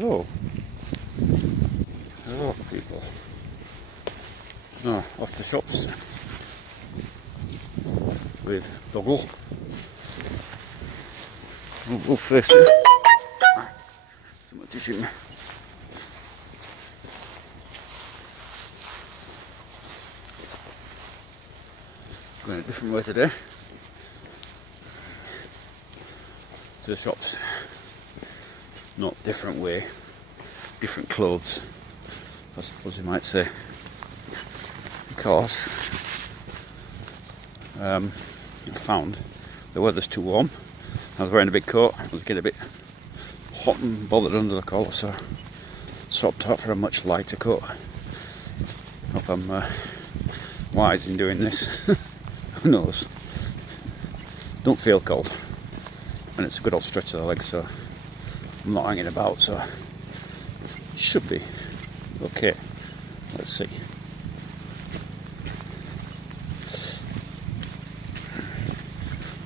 Hello. Hello, people. Oh, off to the shops with Dougal. We'll face it. So much to shoot me. Going a different way today. To the shops. Not different way, different clothes, I suppose you might say. Because I found the weather's too warm. I was wearing a big coat, I was getting a bit hot and bothered under the collar, so I swapped out for a much lighter coat. Hope I'm wise in doing this. Who knows? Don't feel cold, and it's a good old stretch of the legs, so I'm not hanging about, so it should be okay. Let's see.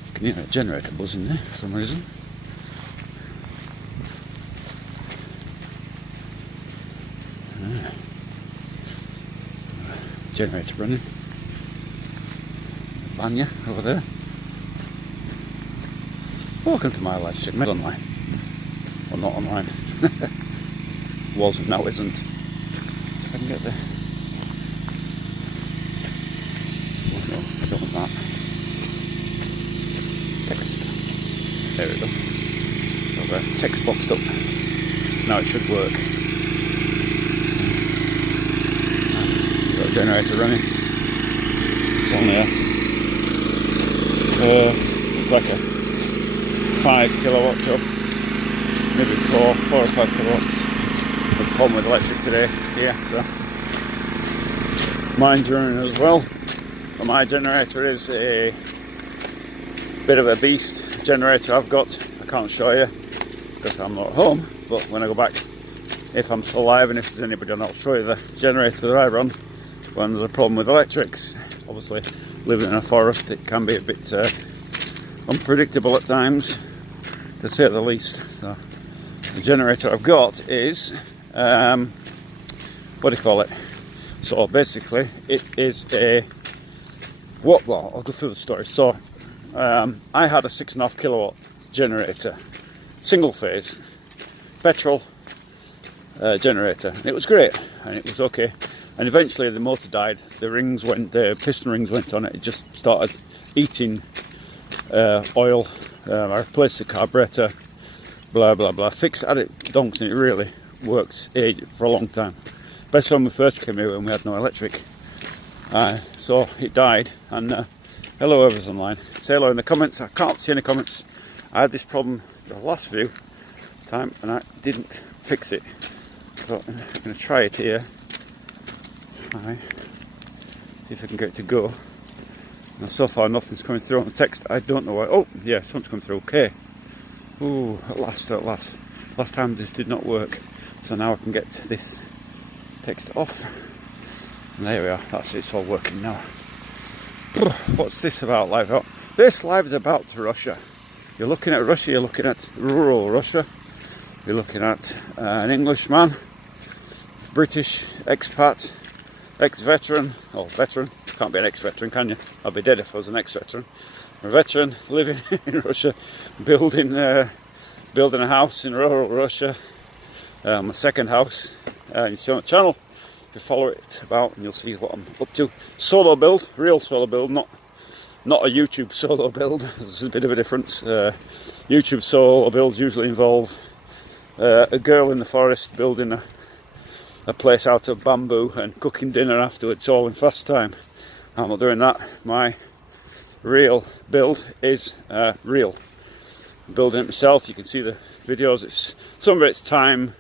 I can hear a generator buzzing there for some reason. Generator running. Banya over there. Welcome to my live stream. Online. Well, not online. Was and now isn't. See if I can get there. Oh no, I don't want that. Text. There we go. Got the text boxed up. Now it should work. Got a generator running. It's only like a 5 kilowatt job. Maybe 4 or 5 kilowatts. The problem with electric today, yeah, so mine's running as well. But my generator is a bit of a beast generator I've got. I can't show you because I'm not at home, but when I go back, if I'm still alive and if there's anybody on, I'll show you the generator that I run when there's a problem with electrics. Obviously, living in a forest, it can be a bit unpredictable at times, to say the least. So the generator I've got is, what do you call it? So basically, it is a, well, I'll go through the story. So I had a 6.5 kilowatt generator, single phase, petrol generator. And it was great, and it was okay. And eventually the motor died, the piston rings went on it, it just started eating oil. I replaced the carburetor, blah blah blah, fixed at it donks, and it really works for a long time, especially when we first came here when we had no electric. So it died, and hello whoever's online, say hello in the comments. I can't see any comments. I had this problem the last few time and I didn't fix it, so I'm going to try it here. Right. See if I can get it to go. And so far nothing's coming through on the text. I don't know why. Oh yeah, something's coming through. Okay. Ooh, at last. Last time this did not work, so now I can get this text off. And there we are. That's it. It's all working now. What's this about, live? Oh, this live is about Russia. You're looking at Russia. You're looking at rural Russia. You're looking at an Englishman, British expat, ex-veteran, or veteran. Can't be an ex-veteran, can you? I'd be dead if I was an ex-veteran. A veteran living in Russia, building a house in rural Russia. My second house. You see on the channel, if you follow it about, and you'll see what I'm up to. Solo build, real solo build, not a YouTube solo build. There's a bit of a difference. YouTube solo builds usually involve a girl in the forest building a place out of bamboo and cooking dinner afterwards, all in fast time. I'm not doing that. My real build is real. I'm building it myself. You can see the videos. It's some of it's time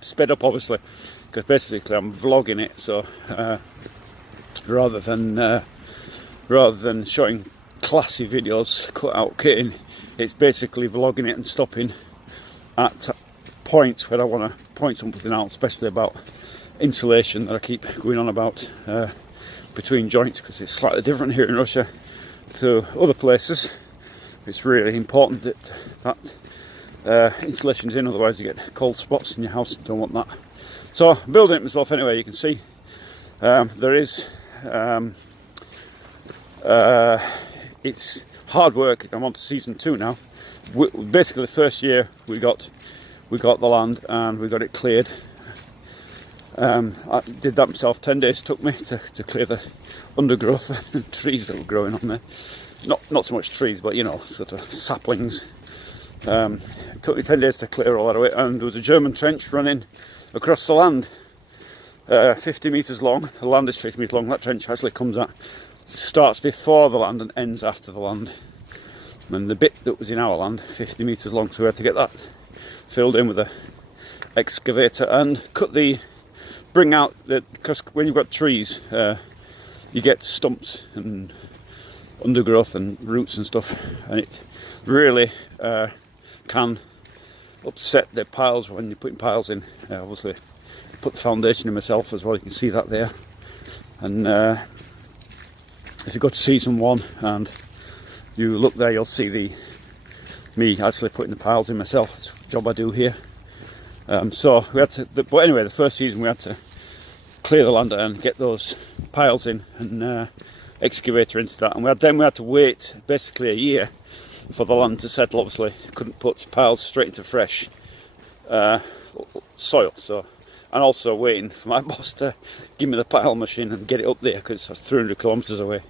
sped up, obviously, because basically I'm vlogging it. So rather than showing classy videos cut out kitting, it's basically vlogging it and stopping at points where I want to point something out, especially about insulation that I keep going on about between joints, because it's slightly different here in Russia to other places. It's really important that insulations in, otherwise you get cold spots in your house. Don't want that. So I'm building it myself anyway. You can see there is it's hard work. I'm on to season 2 now. Basically the first year we got the land and we got it cleared. I did that myself. 10 days took me to clear the undergrowth and trees that were growing on there. Not so much trees, but you know, sort of saplings. It took me 10 days to clear all that away, and there was a German trench running across the land, 50 metres long. The land is 50 metres long. That trench actually starts before the land and ends after the land. And the bit that was in our land, 50 metres long, so we had to get that filled in with a excavator and bring out because when you've got trees, you get stumps and undergrowth and roots and stuff, and it really can upset the piles when you're putting piles in. Obviously, I put the foundation in myself as well. You can see that there. And if you go to season 1 and you look there, you'll see me actually putting the piles in myself. It's a job I do here. So we had to. But anyway, the first season we had to clear the land and get those piles in and excavator into that. And we had to wait basically a year for the land to settle. Obviously, couldn't put piles straight into fresh soil. So, and also waiting for my boss to give me the pile machine and get it up there, because that's 300 kilometres away.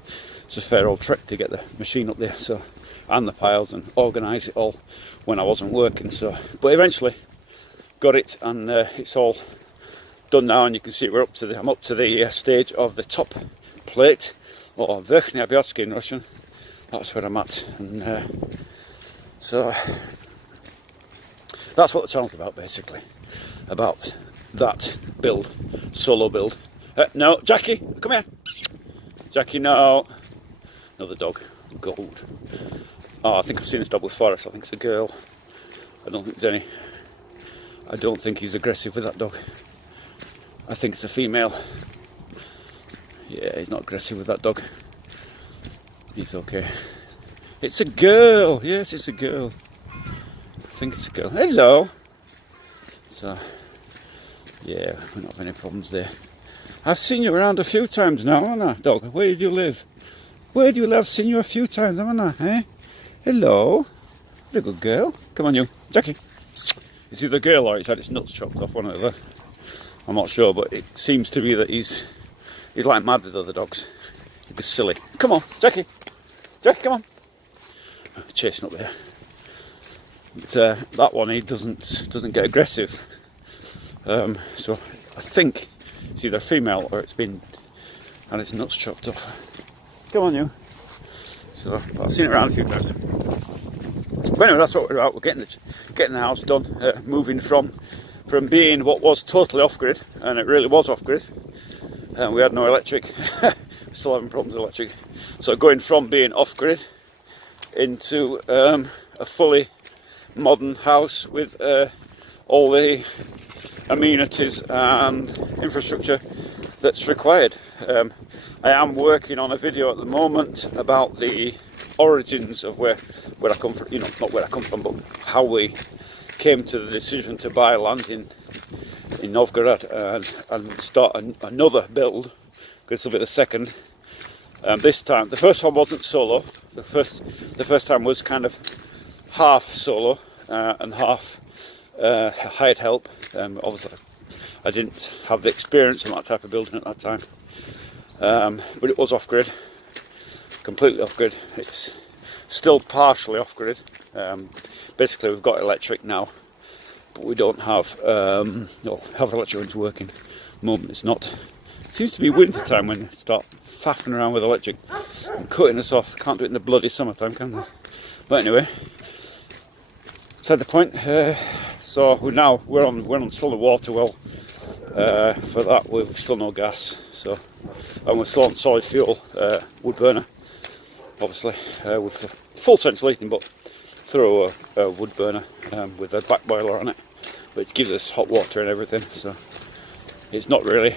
It's a fair old trek to get the machine up there. So, and the piles, and organise it all when I wasn't working. So, but eventually got it, and it's all done now. And you can see I'm up to the stage of the top plate, or Verkhnya Biotski in Russian. That's where I'm at, and so that's what the channel's about, basically, about that build, solo build. No, Jackie, come here. Jackie, no. Another dog, gold. Oh, I think I've seen this dog before. So I think it's a girl. I don't think he's aggressive with that dog. I think it's a female. Yeah, he's not aggressive with that dog. He's okay. It's a girl. Yes, it's a girl. I think it's a girl. Hello. So, yeah, we're not having any problems there. I've seen you around a few times now, haven't I, dog? Where do you live? Where do you live? I've seen you a few times, haven't I? Eh? Hello. You're a good girl. Come on, you. Jackie. It's either a girl or he's had his nuts chopped off, one or the other. I'm not sure, but it seems to be that he's like mad with other dogs. He'd be silly. Come on, Jackie. Jackie, come on. Chasing up there. But that one, he doesn't get aggressive. So I think it's either a female or it's been had its nuts chopped off. Come on, you. So I've seen it around a few times. But anyway, that's what we're about. We're getting the house done. Moving from being what was totally off grid, and it really was off grid. We had no electric. Still having problems with electric. So going from being off grid into a fully modern house with all the amenities and infrastructure that's required. I am working on a video at the moment about the origins of where I come from. You know, not where I come from, but how we came to the decision to buy land in Novgorod and start another build. This will be the second. This time, the first one wasn't solo. The first time was kind of half solo and half hired help. Obviously, I didn't have the experience in that type of building at that time, but it was off grid, completely off grid. It's still partially off grid. Basically, we've got electric now, but we don't have have electric when it's working. At the moment, it's not. It seems to be winter time when they start faffing around with electric and cutting us off. Can't do it in the bloody summertime, can they? But anyway, beside the point. So we're on still a water well. For that, we've still no gas. So, and we're still on solid fuel wood burner. Obviously, with full central heating, but through a wood burner with a back boiler on it, which gives us hot water and everything. So it's not really.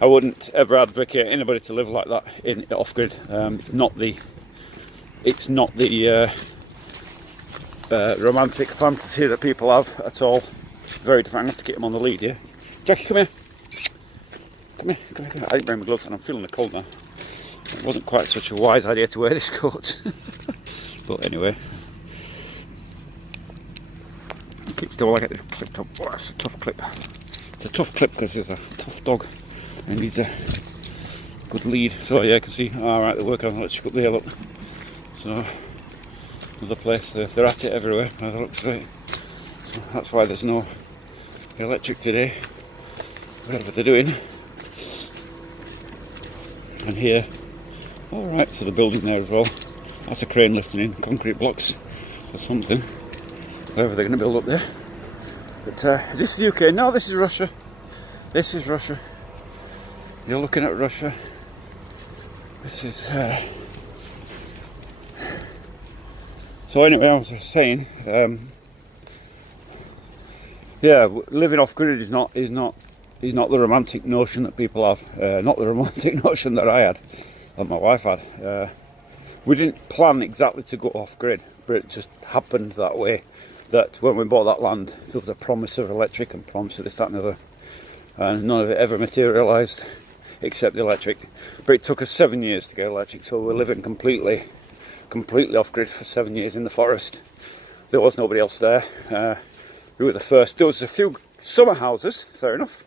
I wouldn't ever advocate anybody to live like that in off grid. It's not the romantic fantasy that people have at all. Very different. I have to get him on the lead here. Jackie, come here. Come here. Come here. I didn't bring my gloves and I'm feeling the cold now. It wasn't quite such a wise idea to wear this coat. But anyway. It keeps going like it clipped up. Oh, that's a tough clip. It's a tough clip because there's a tough dog and needs a good lead. So yeah, you can see, alright, they're working on electric up there, look. So, another place, they're at it everywhere by the looks of it. So that's why there's no electric today, whatever they're doing. And here, alright, so the building there as well. That's a crane lifting in concrete blocks or something, whatever they're going to build up there. But is this the UK? No, this is Russia. This is Russia. You're looking at Russia. This is... So anyway, I was just saying, yeah, living off grid is not the romantic notion that people have. Not the romantic notion that I had, that my wife had. We didn't plan exactly to go off grid, but it just happened that way. That when we bought that land, there was a promise of electric and promise of this, that and the other, and none of it ever materialised except the electric. But it took us 7 years to get electric, so we're living completely off grid for 7 years in the forest. There was nobody else there. We were the first. There was a few summer houses, fair enough,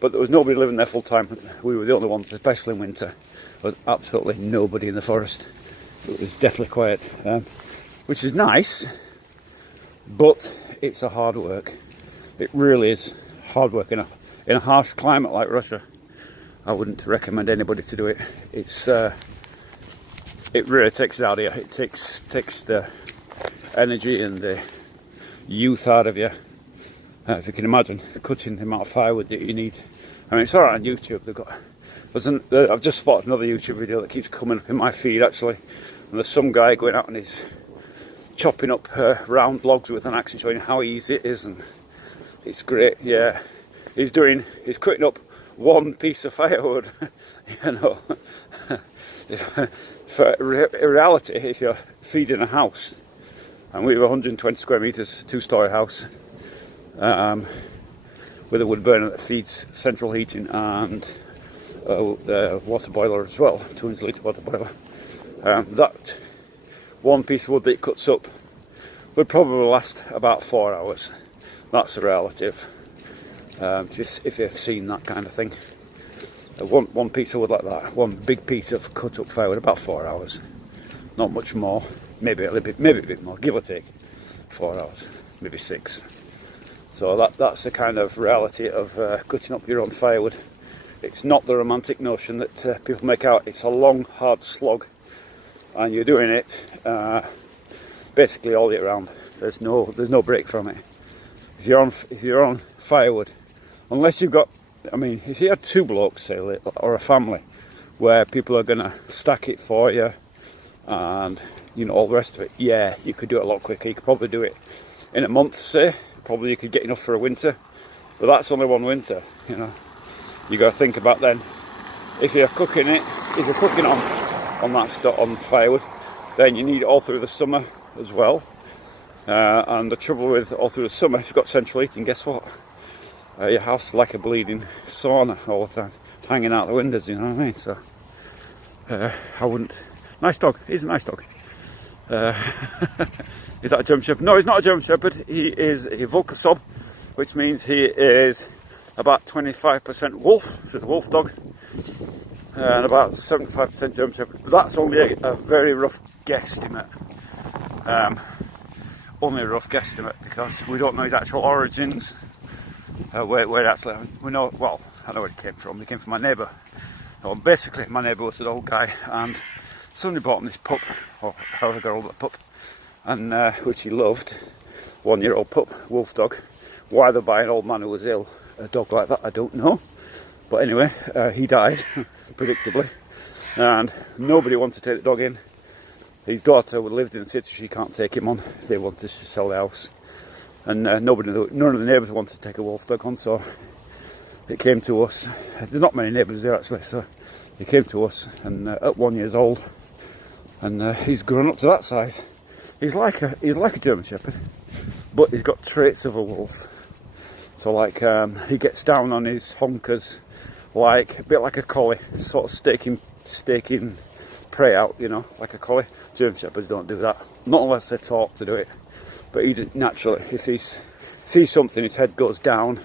but there was nobody living there full time. We were the only ones, especially in winter. There was absolutely nobody in the forest. It was definitely quiet, which is nice, but it's a hard work. It really is hard work in a harsh climate like Russia. I wouldn't recommend anybody to do it. It's it really takes it out of you. It takes the energy and the youth out of you. If you can imagine cutting the amount of firewood that you need. I mean, it's alright on YouTube. I've just spotted another YouTube video that keeps coming up in my feed actually. And there's some guy going out and he's chopping up round logs with an axe and showing how easy it is, and it's great. Yeah, he's cutting up one piece of firewood. You know, in reality, if you're feeding a house, and we have 120 square meters, 2-story house, with a wood burner that feeds central heating and a water boiler as well, 200 litre water boiler. That one piece of wood that it cuts up would probably last about 4 hours. That's relative. If you've seen that kind of thing, one piece of wood like that, one big piece of cut up firewood, about 4 hours. Not much more. Maybe a bit more, give or take. 4 hours, maybe 6. So that's the kind of reality of cutting up your own firewood. It's not the romantic notion that people make out. It's a long, hard slog, and you're doing it basically all year round. There's no break from it. If you're on firewood, unless you've got, I mean, if you had 2 blokes, say, or a family, where people are going to stack it for you, and you know all the rest of it, yeah, you could do it a lot quicker. You could probably do it in a month, say. Probably you could get enough for a winter, but that's only one winter. You know, you got to think about then. If you're cooking on firewood, then you need it all through the summer as well. And the trouble with all through the summer, if you've got central heating, guess what? Your house is like a bleeding sauna all the time. It's hanging out the windows, you know what I mean? So, I wouldn't... Nice dog. He's a nice dog. Is that a German Shepherd? No, he's not a German Shepherd. He is a Volkersob, which means he is about 25% wolf. So he's a wolf dog. And about 75% German Shepherd. But that's only a very rough guesstimate. Only a rough guesstimate because we don't know his actual origins. Where actually, we know, well, I know where he came from. He came from my neighbour. Well, basically, my neighbour was an old guy, and somebody bought him this pup, or however old that pup, and which he loved. 1-year-old pup, wolf dog. Why they buy an old man who was ill a dog like that, I don't know. But anyway, he died, predictably, and nobody wanted to take the dog in. His daughter lived in the city, she can't take him on. They wanted to sell the house. And none of the neighbours wanted to take a wolf dog on, so it came to us. There's not many neighbours there actually, so it came to us, and at 1 year old, and he's grown up to that size. he's like a German Shepherd, but he's got traits of a wolf. So like he gets down on his honkers, like a bit like a collie, sort of staking prey out, you know, like a collie. German Shepherds don't do that, not unless they're taught to do it. But he naturally, if he sees something, his head goes down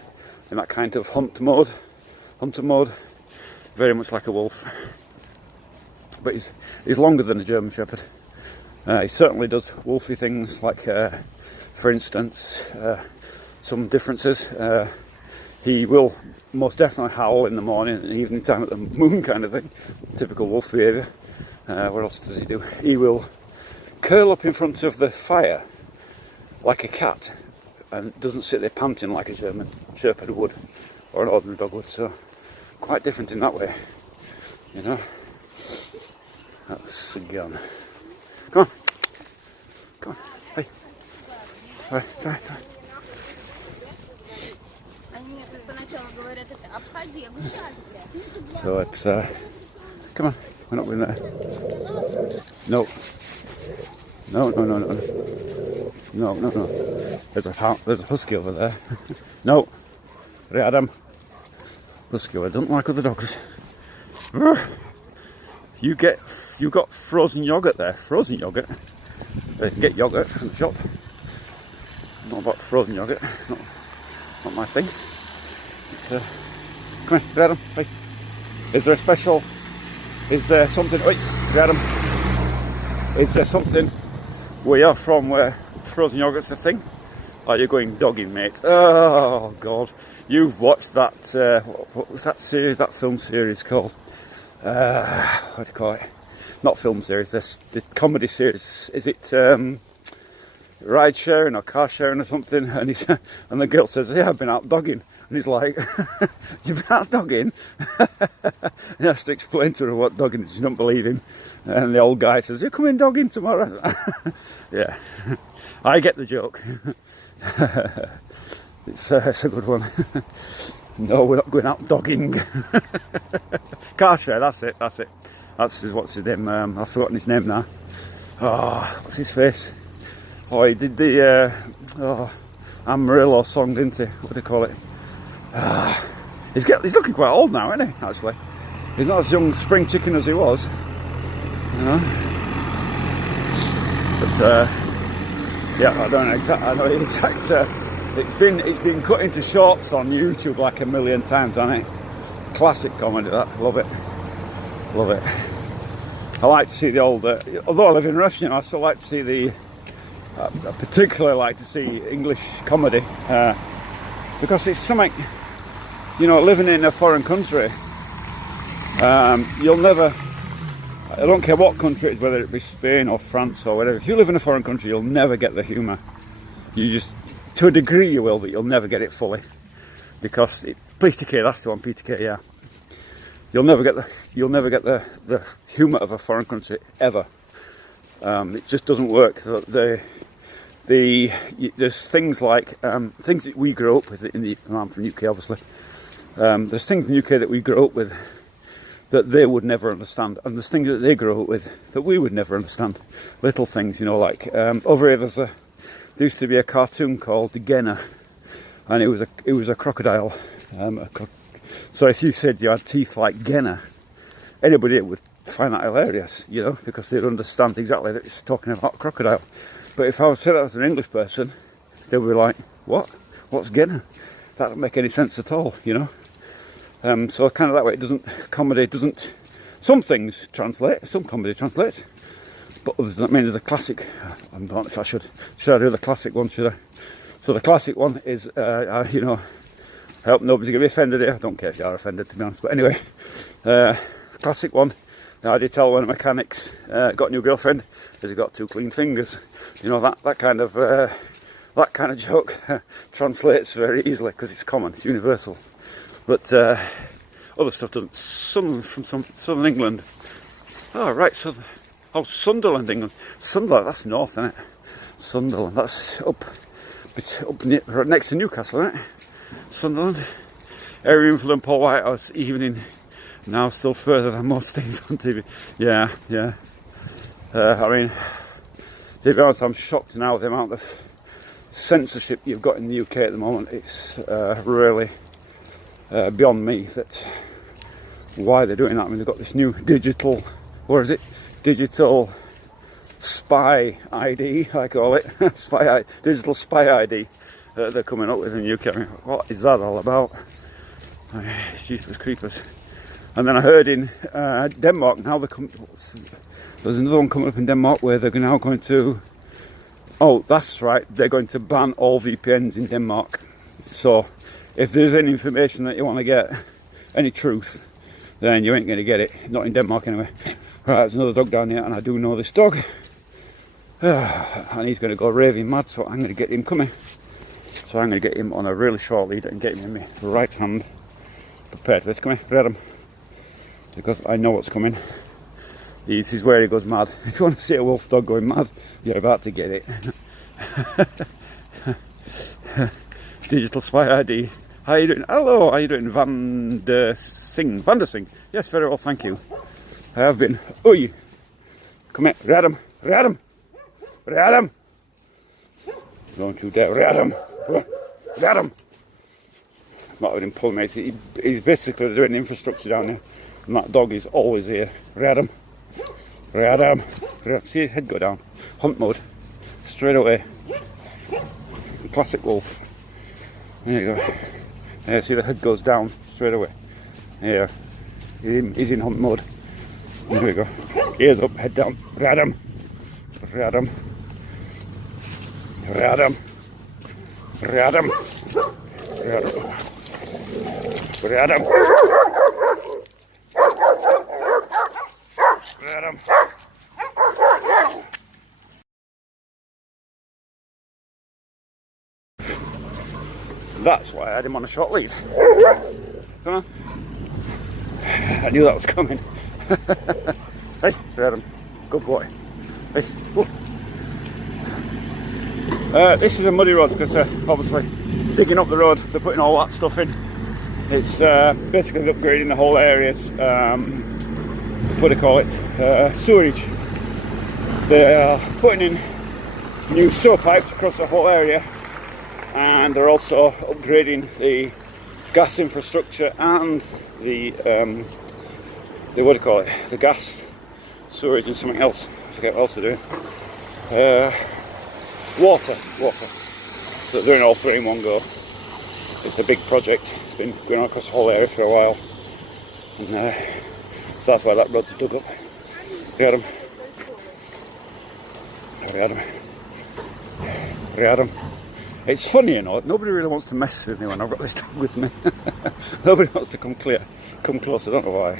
in that kind of hunter mode, very much like a wolf. But he's longer than a German Shepherd. He certainly does wolfy things, like for instance, some differences. He will most definitely howl in the morning and evening time at the moon, kind of thing. Typical wolf behaviour. What else does he do? He will curl up in front of the fire like a cat, and doesn't sit there panting like a German Shepherd would, or an ordinary dog would. So quite different in that way, you know. That's a gun. Come on, hey. Давай. So it's come on, we're not going there. No. There's a husky over there. No, Adam. Husky, I don't like other dogs. You got frozen yogurt there. Frozen yogurt. You can get yogurt from the shop. Not about frozen yogurt. Not my thing. But, come here, Adam. Hey. Is there a special? Is there something? Wait, Adam. Is there something where you're from where frozen yogurt's a thing? Are you going dogging, mate? Oh God, you've watched that. What was that series? That film series called? What do you call it? Not film series. The comedy series. Is it ride sharing or car sharing or something? And the girl says, "Yeah, I've been out dogging." And he's like, "You've been out dogging?" He has to explain to her what dogging is. She doesn't believe him. And the old guy says, "You're coming dogging tomorrow." Yeah, I get the joke. It's a good one. No, we're not going out dogging. Car share, that's it. What's his name? I've forgotten his name now. Oh, what's his face? Oh, he did the Amarillo song, didn't he? What do you call it? He's looking quite old now, isn't he? Actually, he's not as young spring chicken as he was, you know. But yeah, I know the exact. It's been cut into shorts on YouTube like a million times, hasn't it? Classic comedy, that. Love it. I like to see the old. Although I live in Russia, I still like to see I particularly like to see English comedy because it's something. You know, living in a foreign country, you'll never. I don't care what country it is, whether it be Spain or France or whatever. If you live in a foreign country, you'll never get the humour. You just, to a degree, you will, but you'll never get it fully because Peter Kay. That's the one, Peter Kay. Yeah, you'll never get the humour of a foreign country ever. It just doesn't work. There's things like things that we grow up with I'm from UK, obviously. There's things in the UK that we grow up with that they would never understand, and there's things that they grow up with that we would never understand. Little things, you know, like over here there used to be a cartoon called Genna, and it was a crocodile. So if you said you had teeth like Genna, anybody would find that hilarious, you know, because they'd understand exactly that it's talking about a crocodile. But if I was saying that to an English person, they'd be like, "What? What's Genna?" That doesn't make any sense at all, you know. So kind of that way, comedy doesn't. Some things translate, some comedy translates, but others don't. I mean, there's a classic. I don't know if I should I do the classic one? Should I? So the classic one is, you know, I hope nobody's going to be offended here. I don't care if you are offended, to be honest. But anyway, classic one. How do you tell when a mechanic's got a new girlfriend? Has he got two clean fingers? You know, that kind of joke translates very easily because it's common, it's universal. But other stuff doesn't. Some from southern England. Oh right, Sunderland, England. Sunderland, that's north, isn't it? Sunderland, that's up right next to Newcastle, isn't it? Sunderland. Area influence Paul Whitehouse evening. Now still further than most things on TV. Yeah. I mean, To be honest, I'm shocked now with the amount of censorship you've got in the UK at the moment. It's really beyond me that why they're doing that. I mean, they've got this new digital, what is it? Digital spy ID, I call it. Digital spy ID that they're coming up with in the UK. I mean, what is that all about? Jesus creepers. And then I heard in Denmark now there's another one coming up in Denmark where they're now going to, oh that's right, they're going to ban all VPNs in Denmark. So if there's any information that you want to get, any truth, then you ain't going to get it, not in Denmark anyway. Right, there's another dog down here, and I do know this dog. And he's going to go raving mad, so I'm going to get him coming. So I'm going to get him on a really short lead and get him in my right hand, prepared for this. Come here, read him. Because I know what's coming. This is where he goes mad. If you want to see a wolf dog going mad, you're about to get it. Digital spy ID. How are you doing? Hello, how are you doing? Van der Sing. Yes, very well, thank you. I have been. Oi! Come here, read him. Read him. Read him. Don't you dare. Read him. Read him. Might have been pulling me. He's basically doing infrastructure down there. And that dog is always here. Read him. Read him. See his head go down. Hunt mode. Straight away. Classic wolf. There you go. Yeah, see the head goes down straight away. Yeah. He's in hunt mode. There we go. Ears up, head down. Read him. Read him. Read him. Read him. Read him. Read him. That's why I had him on a short lead. Come on. I knew that was coming. Hey, read him. Good boy. Hey. This is a muddy road because obviously digging up the road, they're putting all that stuff in. It's basically upgrading the whole area's what do you call it? Sewage. They are putting in new sewer pipes across the whole area, and they're also upgrading the gas infrastructure and the what do you call it? The gas, sewage, and something else. I forget what else they're doing. Water. So they're doing all three in one go. It's a big project. It's been going on across the whole area for a while, and so that's why that road's dug up. Read him. Read him. Read him. It's funny, you know, nobody really wants to mess with me when I've got this dog with me. Nobody wants to come close, I don't know why.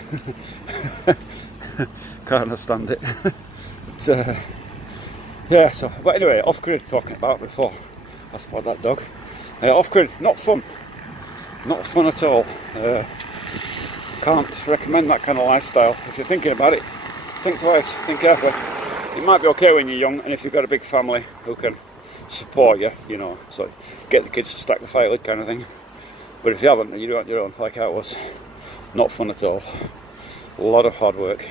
Can't understand it. But, yeah, so, but anyway, off-grid talking about before I spot that dog. Off-grid, not fun. Not fun at all. Can't recommend that kind of lifestyle. If you're thinking about it, think twice, think carefully. It might be okay when you're young, and if you've got a big family who can support you, you know, so get the kids to stack the firewood kind of thing. But if you haven't, and you do it on your own, like I was, not fun at all. A lot of hard work.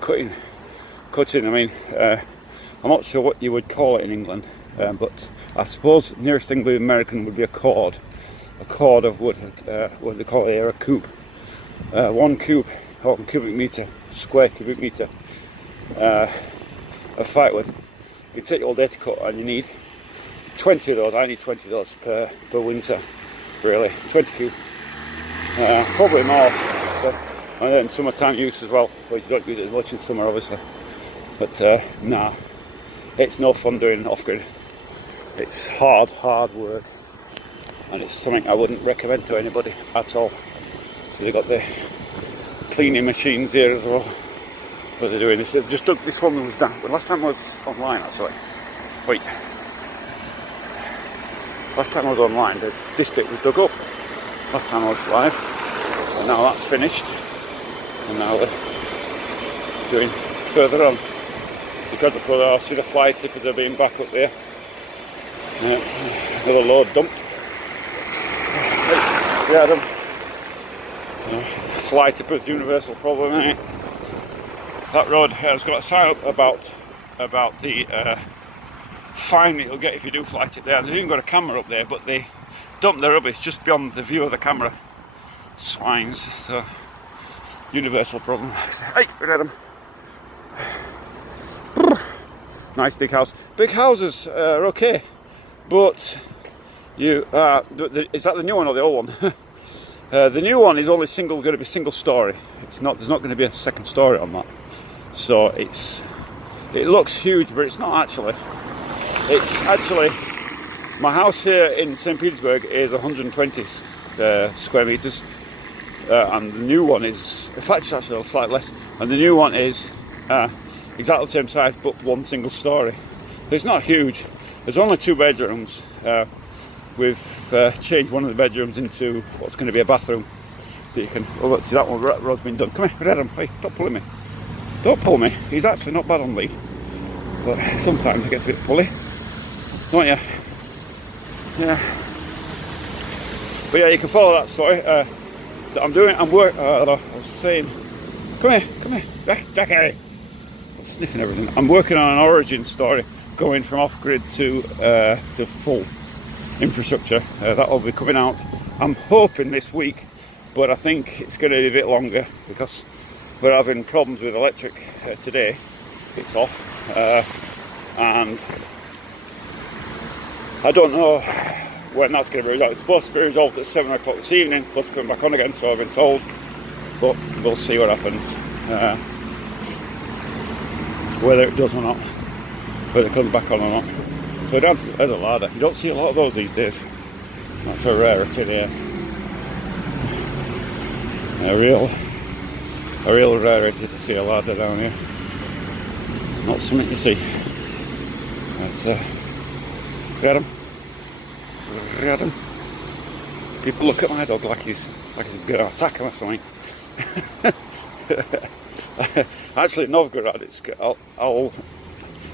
Cutting, I mean, I'm not sure what you would call it in England, but I suppose the nearest thing with American would be a cord of wood, what they call it here, a coop. 1 cube, or cubic metre, square cubic metre of firewood. You can take all day to cut, and you need 20 of those. I need 20 of those per winter, really. 20 cube, probably more. But, and then summertime use as well, but you don't use it as much in summer, obviously. But nah, it's no fun doing off-grid. It's hard work, and it's something I wouldn't recommend to anybody at all. So they've got the cleaning machines here as well. What they're doing is they've just dug this one was down. But last time I was online, actually. Wait. Last time I was online, the district was dug up. Last time I was live. And now that's finished. And now they're doing further on. So you've got to put out, see the fly tippers are being back up there. Another load dumped. Yeah, them. So, fly tippers, universal problem, ain't it? That road has got a sign up about about the fine that you'll get if you do flight it there. They've even got a camera up there, but they dump their rubbish just beyond the view of the camera. Swines, so universal problem. Hey, look at them. Nice big house. Big houses are okay, but you is that the new one or the old one? The new one is only going to be single story. It's not. There's not going to be a second story on that. So it looks huge, but it's not actually. It's actually, my house here in St. Petersburg is 120 square meters, and the new one is, in fact, it's actually slightly less. And the new one is exactly the same size, but one single story. So it's not huge. There's only 2 bedrooms. We've changed one of the bedrooms into what's going to be a bathroom. That you can. Oh, let's see, that one rod's been done. Come here, Adam. Hey, stop pulling me. Don't pull me. He's actually not bad on lead, but sometimes he gets a bit pulley, don't you? Yeah. But yeah, you can follow that story that I'm doing. I was saying, come here, Jackie. I'm sniffing everything. I'm working on an origin story, going from off-grid to full infrastructure. That'll be coming out, I'm hoping, this week, but I think it's going to be a bit longer because we're having problems with electric today. It's off, and I don't know when that's going to be resolved. It's supposed to be resolved at 7 o'clock this evening, plus coming back on again, so I've been told, but we'll see what happens, whether it does or not, whether it comes back on or not. So there's a ladder. You don't see a lot of those these days. That's a rarity there. A real rarity to see a ladder down here. Not something you see. That's get him. People look at my dog like he's going to attack him or something. Actually, Novgorod.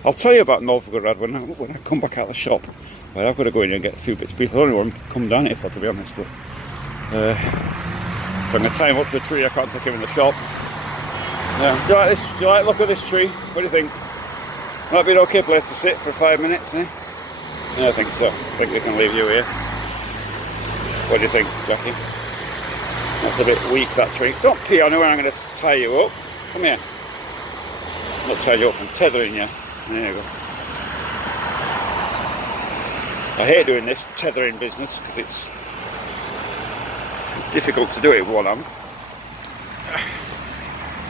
I'll tell you about Novgorod when I come back out of the shop. But I've got to go in here and get a few bits. People don't want to come down here for, to be honest. But so I'm going to tie him up to a tree. I can't take him in the shop. Yeah. Do you like this? Do you like the look of this tree? What do you think? Might be an okay place to sit for 5 minutes, eh? Yeah, I think so. I think we can leave you here. What do you think, Jackie? That's a bit weak, that tree. Don't pee on it when I'm going to tie you up. Come here. I'm not tying you up, I'm tethering you. There you go. I hate doing this tethering business because it's difficult to do it with one arm.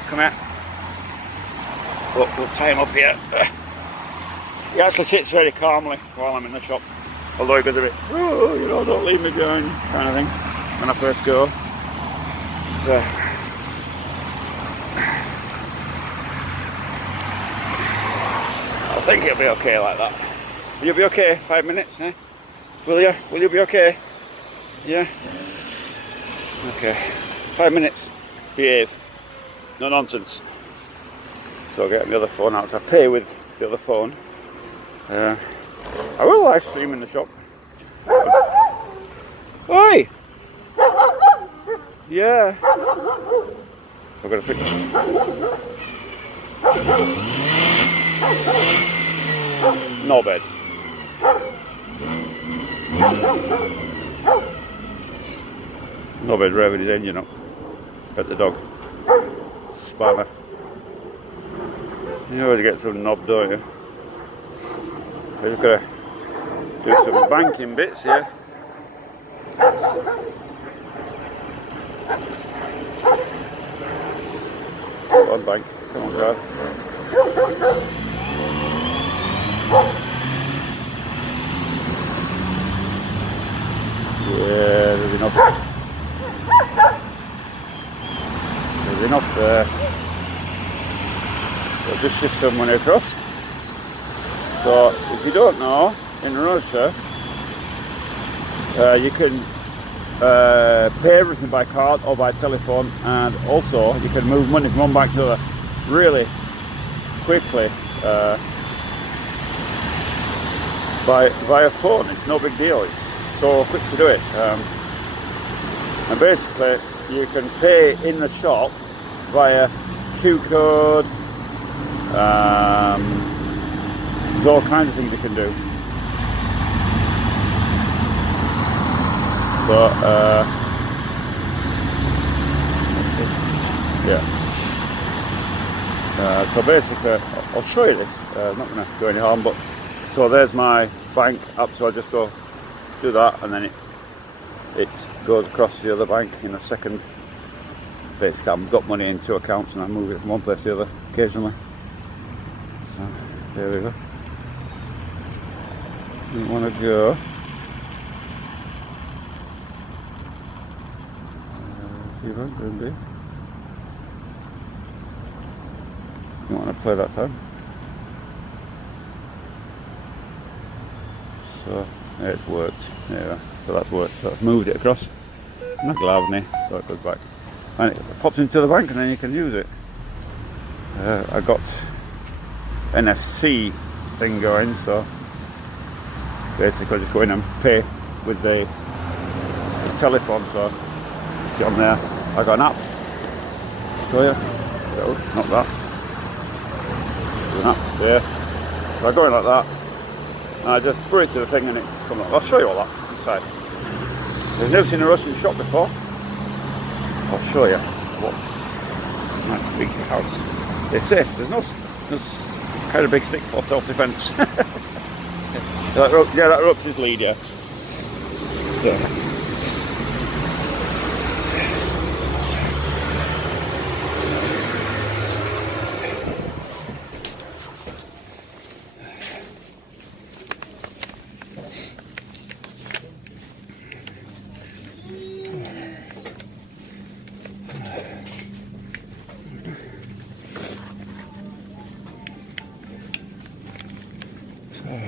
Come here. We'll tie him up here. He actually sits very calmly while I'm in the shop. Although he goes a bit, oh, you know, don't leave me behind, kind of thing, when I first go. So, I think it'll be okay like that. Will you be okay? 5 minutes, eh? Will you? Will you be okay? Yeah? Okay. 5 minutes. Behave. No nonsense. So I'll get the other phone out. I pay with the other phone. I will live stream in the shop. Oi! Yeah. I've got to fix no bed. No bed revving his engine up. At the dog. Spanner. You always get some knob, don't you? We've just got to do some banking bits here. Come on, bank. Come on, guys. Yeah, there's enough. There's enough there. So just shift some money across. So if you don't know, in Russia, you can pay everything by card or by telephone, and also you can move money from one bank to the other really quickly via phone. It's no big deal. It's so quick to do it. And basically, you can pay in the shop via Q code, There's all kinds of things you can do. But yeah. So basically, I'll show you this. I'm not going to do any harm, but so there's my bank up. So I just go do that, and then it goes across the other bank in a second. Basically, I've got money in 2 accounts, and I move it from one place to the other occasionally. So there we go. You want to go? You want to play that time? So it's worked. Yeah, so that's worked. So I've moved it across. Not allowed me, so it goes back. And it pops into the bank, and then you can use it. I got NFC thing going, so basically I just go in and pay with the telephone. So see on there, I got an app. Show you. So not that. There's an app there. So I go in like that, and I just put it to the thing, and it's coming up. I'll show you all that inside. I've never seen a Russian shop before. I'll show you what's in that big house. It's safe. There's kind of big stick for self-defense. That rope's his lead, yeah.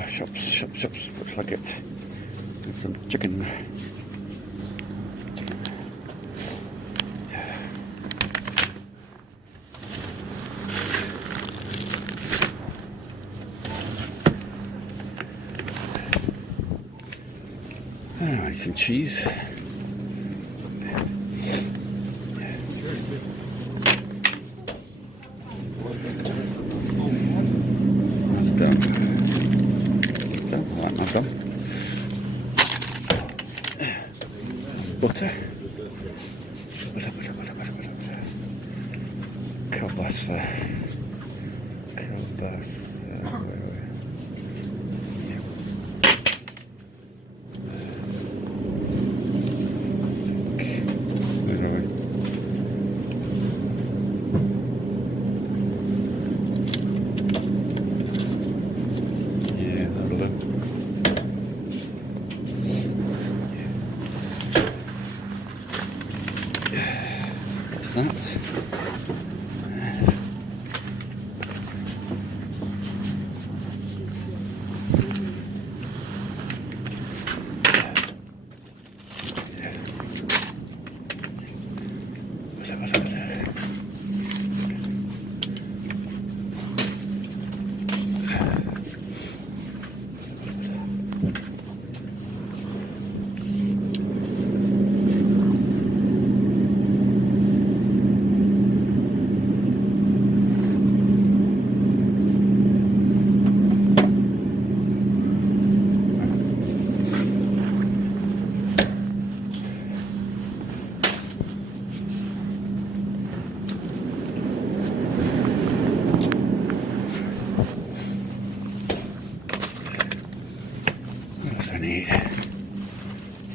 Shops, looks like it. And some chicken. Alright, some cheese. That's done. Butter. Kielbasa. That.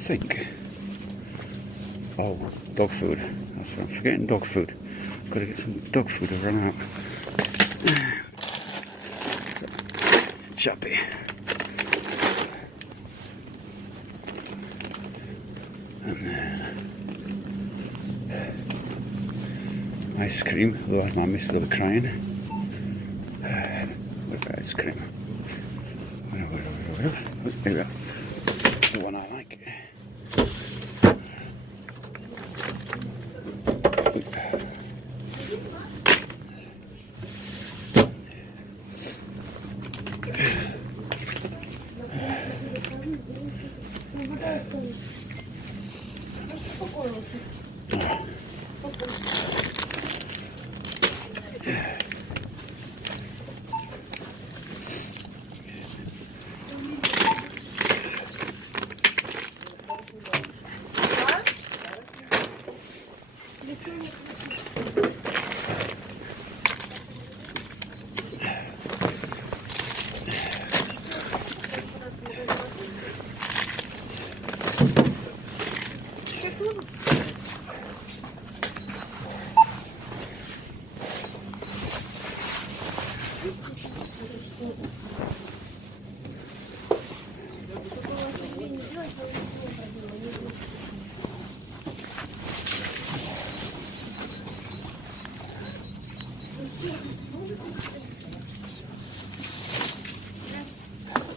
Think. Oh, dog food. That's what I'm forgetting. Dog food. Got to get some dog food. I've run out. Chappy. And then ice cream. Otherwise, my missus will be crying. Where's the ice cream? Where? Oh, there we go. That's the one I like.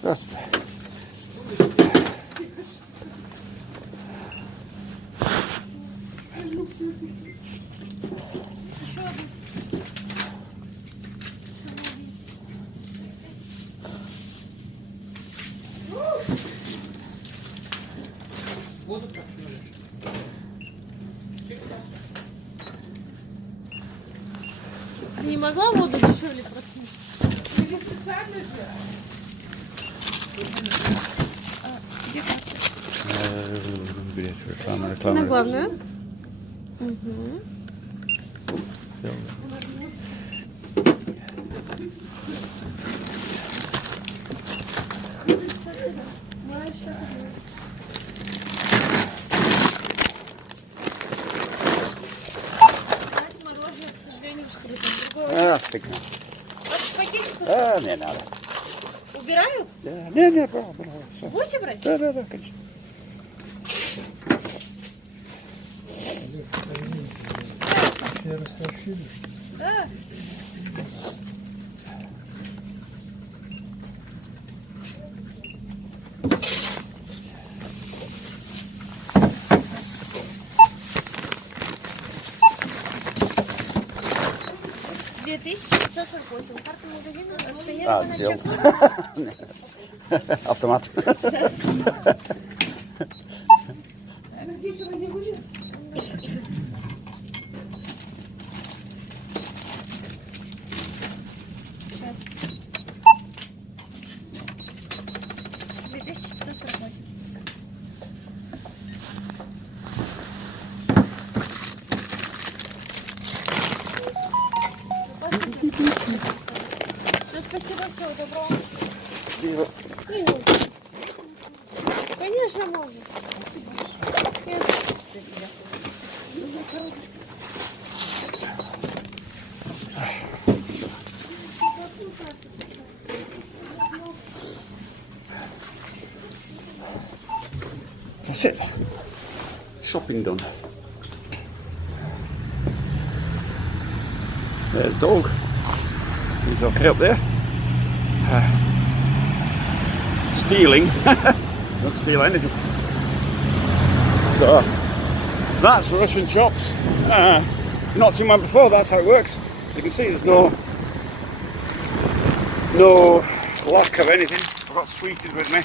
Здравствуйте. Ты не могла воду дешевле проткнуть? Или специально же? Билет, реклама. На главную. Угу. Мороженое, к сожалению, вскрыто. Фигня. Пакетик Не надо. убираю? Не, браво. Все. Будете брать? Да, конечно. Да. $2548. Карта магазина отсканирована взял. чек. Автомат. Сейчас. 2548. Все, спасибо, всего доброго. Конечно, можно. Нет. That's it. Shopping done. There's dog. He's okay up there. Stealing. Don't steal anything. So that's Russian chops. Not seen one before. That's how it works. As you can see, there's no lock of anything. I've got sweetened with me.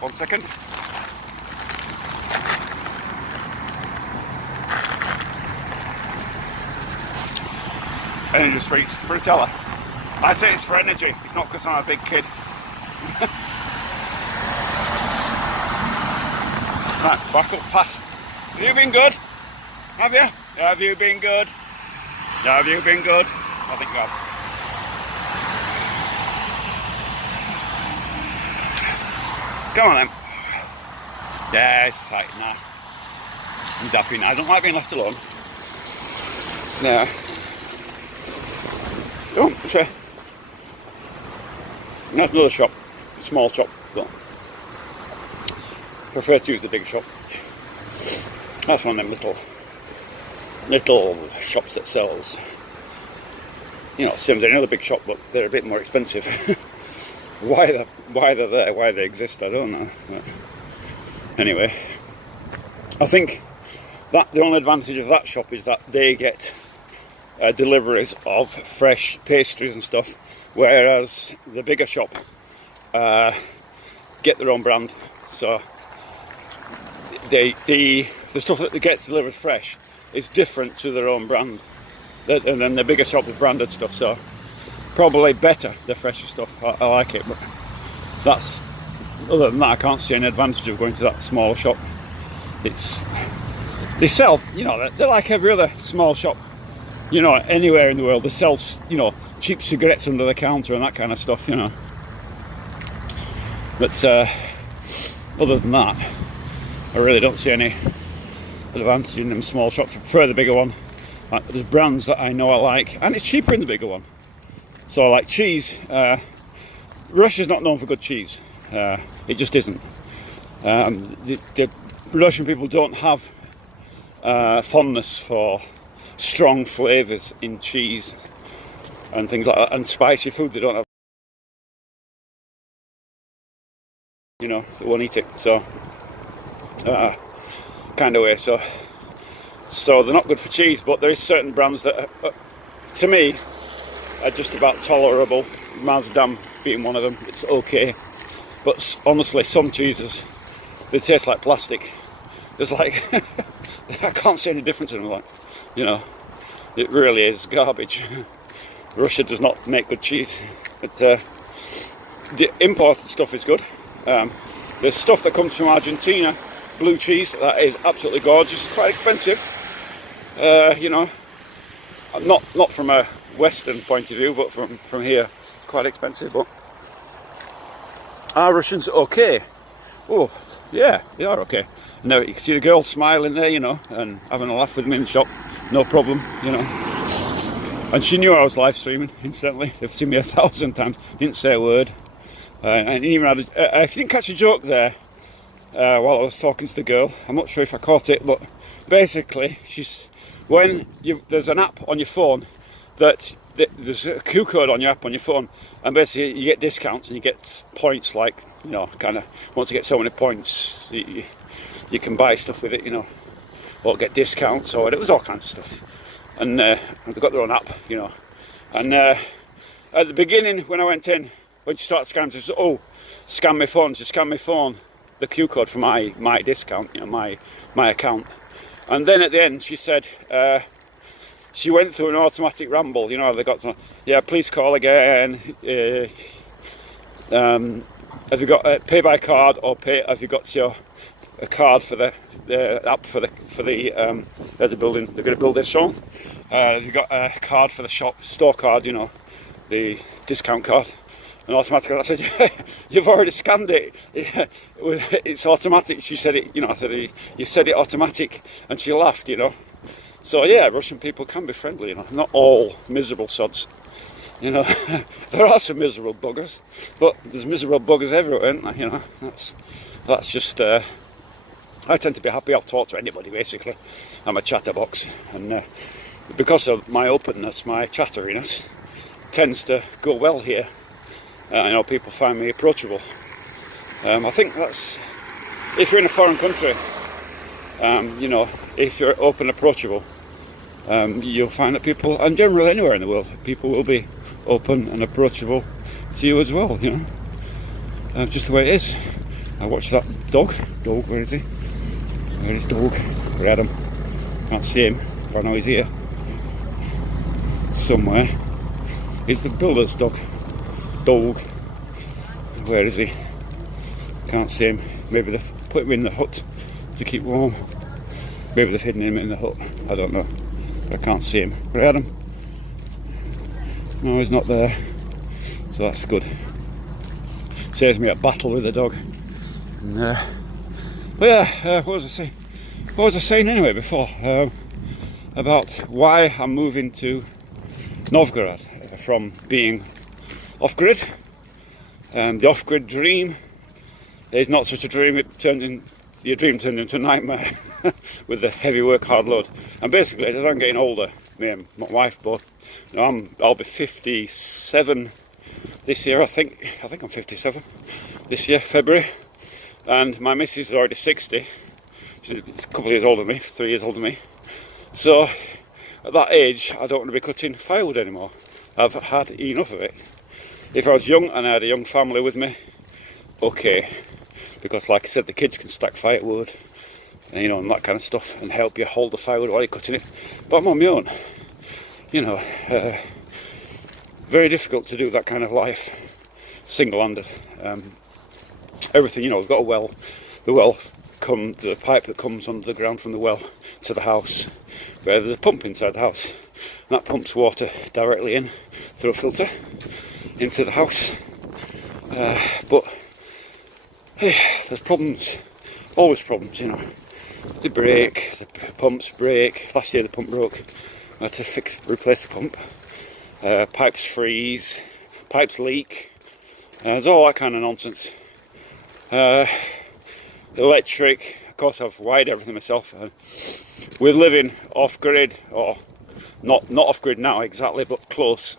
1 second. Energy sweets, Frutella. I say it's for energy, it's not because I'm a big kid. Right, back up, pass. Have you been good? Have you? Have you been good? Have you been good? I think you have. Come on then. Yeah, it's tight now. I'm happy now. I don't like being left alone. No. Oh, sorry. That's another shop. Small shop. But prefer to use the big shop. That's one of them little shops that sells, you know, same as any other big shop, but they're a bit more expensive. Why they're there, why they exist, I don't know. But anyway, I think that the only advantage of that shop is that they get deliveries of fresh pastries and stuff, whereas the bigger shop get their own brand. So the stuff that they get delivered fresh is different to their own brand, and then the bigger shop is branded stuff. So probably better, the fresher stuff. I like it, but that's, other than that, I can't see any advantage of going to that small shop. They sell, you know, they're like every other small shop, you know, anywhere in the world. They sell, you know, cheap cigarettes under the counter and that kind of stuff, you know. But other than that, I really don't see any advantage in them small shops. I prefer the bigger one. Like, there's brands that I know I like, and it's cheaper in the bigger one. So like cheese, Russia's not known for good cheese. It just isn't. The Russian people don't have fondness for strong flavours in cheese and things like that, and spicy food. They don't have, you know, they won't eat it. So kind of way. So they're not good for cheese, but there is certain brands that are, to me, are just about tolerable. Maasdam being one of them. It's okay, but honestly, some cheeses, they taste like plastic. There's like I can't see any difference in them. Like, you know, it really is garbage. Russia does not make good cheese. But the imported stuff is good. The stuff that comes from Argentina, blue cheese, that is absolutely gorgeous. Quite expensive. You know, not from a Western point of view, but from here, quite expensive. But are Russians okay? Oh, yeah, they are okay. Now you can see the girl smiling there, you know, and having a laugh with me in the shop, no problem, you know. And she knew I was live streaming instantly. They've seen me 1,000 times, didn't say a word. And even I didn't catch a joke there while I was talking to the girl. I'm not sure if I caught it, but basically, there's an app on your phone that there's a Q code on your app on your phone, and basically you get discounts and you get points, like, you know, kind of once you get so many points, you can buy stuff with it, you know, or get discounts, or it was all kinds of stuff. And they've got their own app, you know. And at the beginning, when I went in, when she started scanning, she said, "Oh, scan my phone." She scanned my phone, the Q code for my discount, you know, my account. And then at the end, she said, she went through an automatic ramble, you know, they got to, yeah, please call again. Have you got pay by card, or have you got a card for the app for the they're building, they're going to build this shop. Have you got a card for the store card, you know, the discount card? And automatically I said, "You've already scanned it. It's automatic." She said it, you know, I said, "You said it automatic," and she laughed, you know. So yeah, Russian people can be friendly, you know, not all miserable sods. You know, there are some miserable buggers, but there's miserable buggers everywhere, isn't there? You know, that's just. I tend to be happy. I'll talk to anybody basically. I'm a chatterbox, and because of my openness, my chatteriness tends to go well here. I know people find me approachable. I think that's, if you're in a foreign country, you know, if you're open, approachable, you'll find that people, and generally anywhere in the world, people will be open and approachable to you as well, you know. Just the way it is. I watched that dog, where is he? Where is dog? We had him. Can't see him, but I know he's here. Somewhere. He's the builder's dog. Where is he? Can't see him. Maybe they've put him in the hut to keep warm. Maybe they've hidden him in the hut. I don't know. But I can't see him. But I had him. No, he's not there. So that's good. Saves me a battle with the dog. And, but yeah, what was I saying? What was I saying anyway before? About why I'm moving to Novgorod from being off-grid. The off-grid dream is not such a dream. Your dream turned into a nightmare with the heavy work, hard load. And basically, as I'm getting older, me and my wife both, you know, I'll be 57 this year. I think I'm 57 this year, February. And my missus is already 60. She's a couple of years older than me, 3 years older than me. So at that age, I don't want to be cutting firewood anymore. I've had enough of it. If I was young and I had a young family with me, okay, because like I said, the kids can stack firewood, and, you know, and that kind of stuff, and help you hold the firewood while you're cutting it. But I'm on my own, you know. Very difficult to do that kind of life single-handed. Everything, you know, we've got a well. The pipe that comes under the ground from the well to the house, where there's a pump inside the house, and that pumps water directly in through a filter into the house. But hey, there's problems, always problems, you know. They break, the pumps break. Last year the pump broke. I had to replace the pump. Pipes freeze, pipes leak. There's all that kind of nonsense. Electric, of course I've wired everything myself. We're living off grid, or Not off grid now exactly, but close.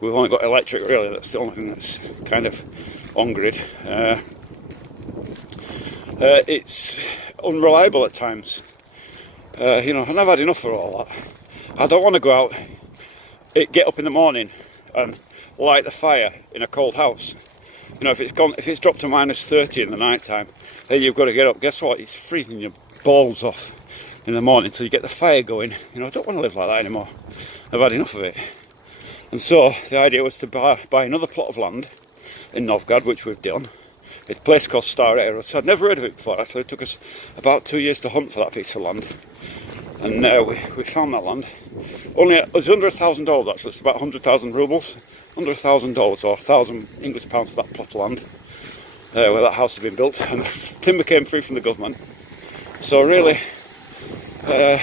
We've only got electric really. That's the only thing that's kind of on grid. It's unreliable at times. You know, and I've had enough of all that. I don't want to go out, get up in the morning and light the fire in a cold house. You know, if it's dropped to minus 30 in the night time, then you've got to get up. Guess what? It's freezing your balls off in the morning until you get the fire going. You know, I don't want to live like that anymore. I've had enough of it. And so the idea was to buy another plot of land in Novgorod, which we've done. It's a place called Starera. So I'd never heard of it before. Actually, it took us about 2 years to hunt for that piece of land. And we found that land. It was under $1,000 actually. It's about 100,000 rubles. Under $1,000 or 1,000 English pounds for that plot of land where that house had been built. And the timber came free from the government. So really, that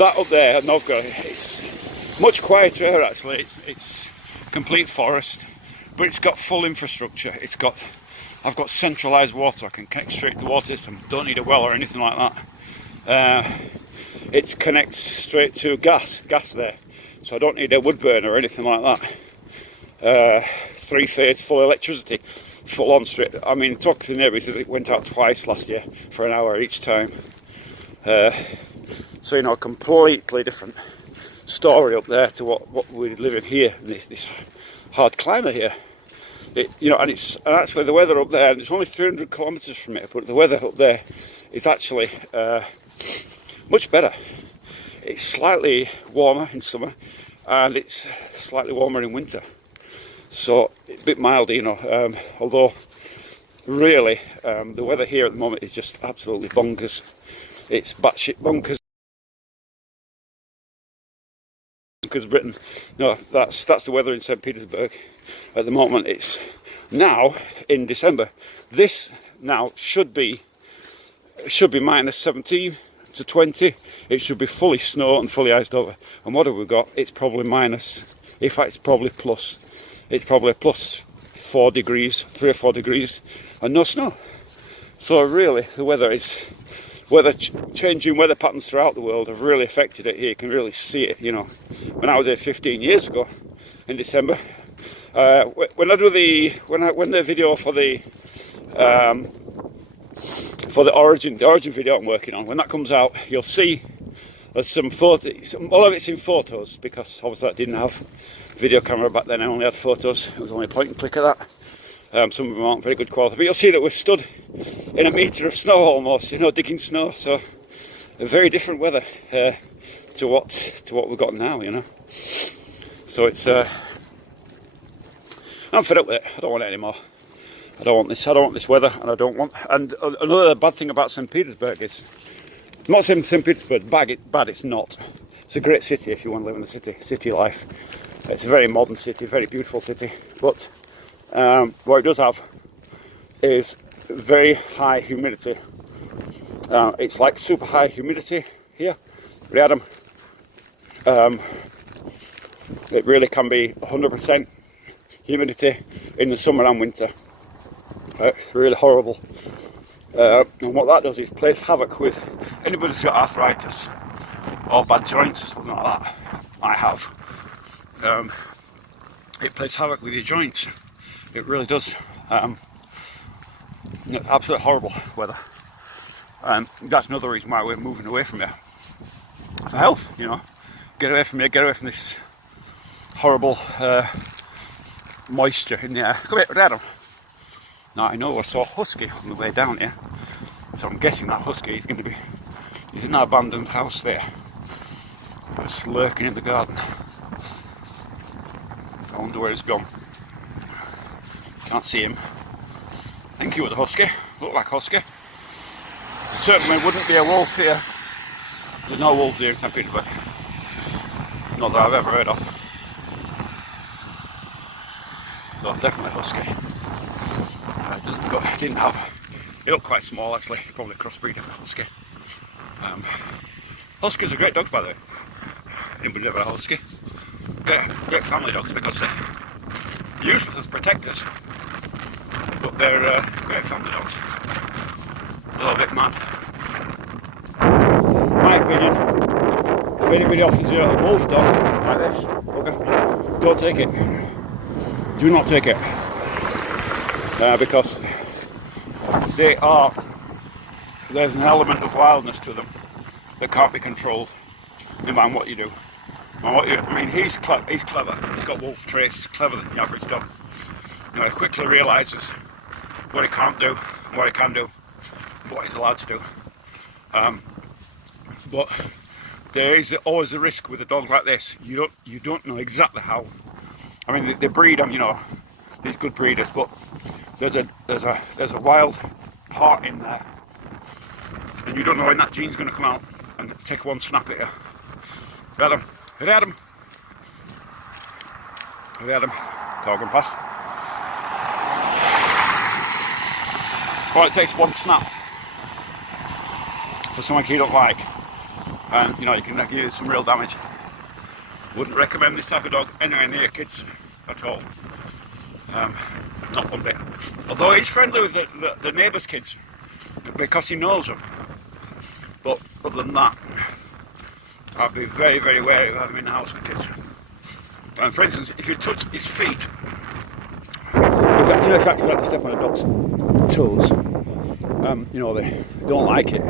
up there at Novgorod, it's much quieter here actually. It's complete forest, but it's got full infrastructure. I've got centralised water. I can connect straight to the water system. Don't need a well or anything like that. It connects straight to gas there, so I don't need a wood burner or anything like that. 3-phase full electricity, full on straight. I mean, talking to the neighbour, he says it went out twice last year for an hour each time. So you know, a completely different story up there to what we're living here in this hard climate here. You know, and actually the weather up there, and it's only 300 kilometres from it, but the weather up there is actually much better. It's slightly warmer in summer, and it's slightly warmer in winter. So it's a bit milder, you know. Although really, the weather here at the moment is just absolutely bonkers. It's batshit bonkers. Britain. No, that's the weather in St. Petersburg at the moment. It's now in December. This now should be minus 17 to 20. It should be fully snow and fully iced over. And what have we got? It's probably minus. In fact, it's probably plus. It's probably plus 4 degrees, 3 or 4 degrees, and no snow. So really, the changing weather patterns throughout the world have really affected it here. You can really see it, you know. When I was here 15 years ago in December, when the video for the origin video I'm working on, when that comes out, you'll see there's some photos. All of it's in photos because obviously I didn't have video camera back then. I only had photos. It was only a point and click of that. Some of them aren't very good quality, but you'll see that we're stood in a metre of snow almost, you know, digging snow. So a very different weather to what we've got now, you know. So it's I'm fed up with it. I don't want it anymore. I don't want this weather, and I don't want. And another bad thing about St. Petersburg is, I'm not saying St. Petersburg bad. It's not. It's a great city if you want to live in the city life. It's a very modern city, very beautiful city, but what it does have is very high humidity. It's like super high humidity here. Rядом. It really can be 100% humidity in the summer and winter. It's really horrible. And what that does is plays havoc with anybody who's got arthritis or bad joints or something like that. I have. It plays havoc with your joints. It really does. Absolutely horrible weather. That's another reason why we're moving away from here. For health, you know. Get away from here, get away from this horrible moisture in the air. Come here, Adam. Now I know I saw a husky on the way down here. So I'm guessing that husky is going to be... He's in that abandoned house there. Just lurking in the garden. I wonder where he's gone. Can't see him. I think he was a husky. Looked like a husky. There certainly wouldn't be a wolf here. There's no wolves here in St. Petersburg. Not that I've ever heard of. So definitely husky. Didn't have. He looked quite small actually. Probably a crossbreed of a husky. Huskies are great dogs, by the way. Anybody's ever had a husky? Great family dogs because they're useless as protectors, but they're great family dogs. A little bit mad. My opinion, if anybody offers you a wolf dog like this, okay, don't take it. Do not take it. Because there's an element of wildness to them that can't be controlled, no matter what you do. I mean, he's clever. He's got wolf traits. He's clever than the average dog. You know, he quickly realises what he can't do, what he can do, what he's allowed to do. But there is always the risk with a dog like this. You don't know exactly how. I mean, they breed them, you know, these good breeders, but there's a wild part in there, and you don't know when that gene's going to come out and take one snap at you. Read him. Read him. Read him. Talking past. Well, it takes one snap for something you don't like, and you know, you can give some real damage. Wouldn't recommend this type of dog anywhere near kids at all. Not one bit. Although he's friendly with the neighbours' kids because he knows them. But other than that, I'd be very, very wary of having him in the house with kids. And for instance, if you touch his feet, if you accidentally step on a dog's toes, you know, they don't like it.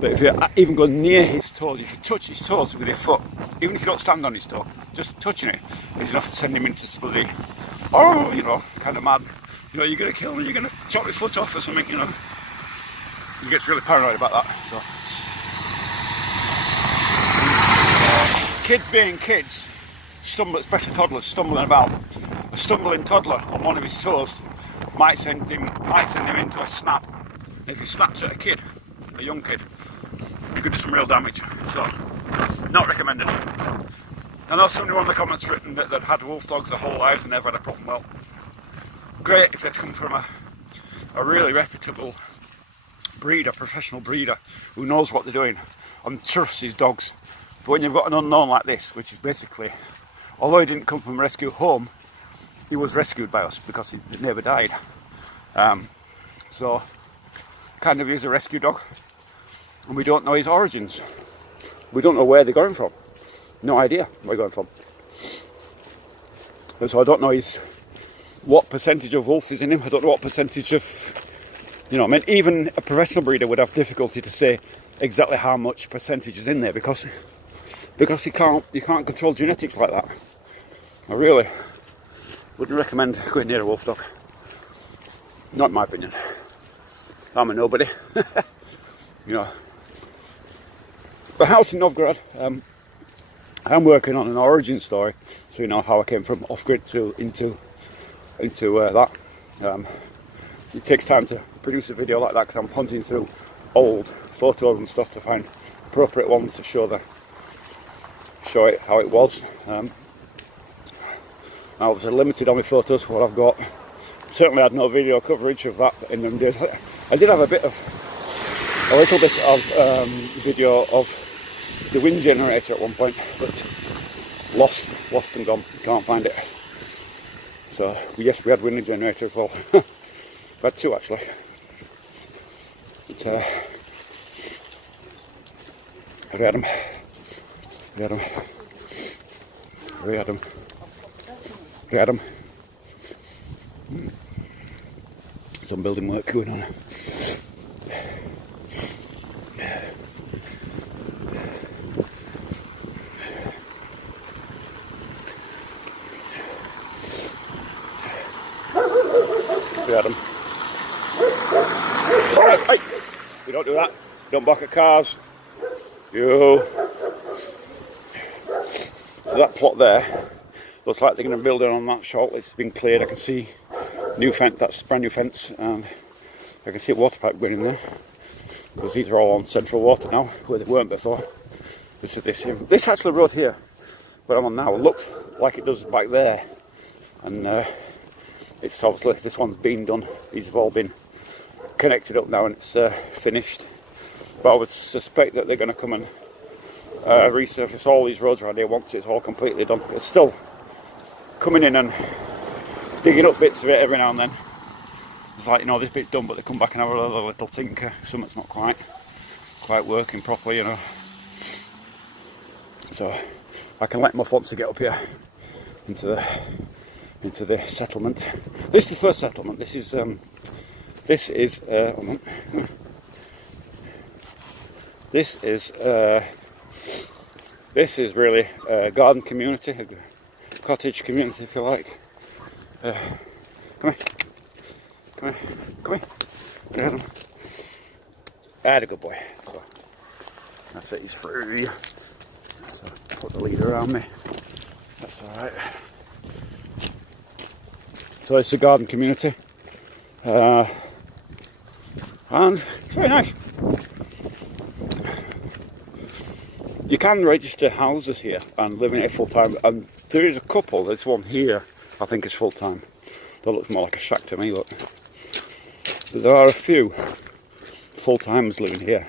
But if you even go near his toes, if you touch his toes with your foot, even if you don't stand on his toe, just touching it is enough to send him into bloody, oh, you know, kind of mad. You know, you're going to kill me, you're going to chop your foot off or something, you know. He gets really paranoid about that. So, kids being kids, especially toddlers, stumbling about. A stumbling toddler on one of his toes might send him into a snap. If he snaps at a kid, a young kid, you could do some real damage. So, not recommended. I know somebody in the comments written that had wolf dogs their whole lives and never had a problem. Well, great if they'd come from a really reputable breeder, professional breeder, who knows what they're doing and trusts his dogs. But when you've got an unknown like this, which is basically, although he didn't come from a rescue home, he was rescued by us because he never died. So, kind of is a rescue dog, and we don't know his origins. We don't know where they're going from. No idea where they're going from. And so I don't know what percentage of wolf is in him. I don't know what percentage of, you know, I mean, even a professional breeder would have difficulty to say exactly how much percentage is in there because you can't control genetics like that. I really wouldn't recommend going near a wolf dog. Not in my opinion. I'm a nobody. You know. The house in Novgorod, I'm working on an origin story, so you know how I came from off-grid into that. It takes time to produce a video like that because I'm hunting through old photos and stuff to find appropriate ones to show it how it was. I was limited on my photos, what I've got. Certainly had no video coverage of that in them days. I did have a little bit of video of the wind generator at one point, but lost and gone. Can't find it. So yes, we had wind generator as well. We had two actually. But, we had them. Some building work going on. We had them. Alright, hey! We don't do that. Don't bark at cars. You. So that plot there looks like they're going to build it on that short. It's been cleared. I can see new fence. That's brand new fence, and I can see a water pipe going in there because these are all on central water now, where they weren't before. Which is this actually road here, where I'm on now, looked like it does back there, and it's obviously this one's been done. These have all been connected up now, and it's finished. But I would suspect that they're going to come and resurface all these roads around here once it's all completely done. It's still coming in and digging up bits of it every now and then. It's like, you know, this bit's done, but they come back and have a little tinker. Something's not quite working properly, you know. So I can let my once to get up here into the settlement. This is the first settlement. This is really a garden community, a cottage community, if you like. Come here. Get him. Had a good boy. So that's it. He's free. So put the lead around me. That's all right. So it's a garden community, and it's very nice. You can register houses here and live in it full time, and there is a couple. There's one here, I think, is full time. That looks more like a shack to me, look. But there are a few full timers living here.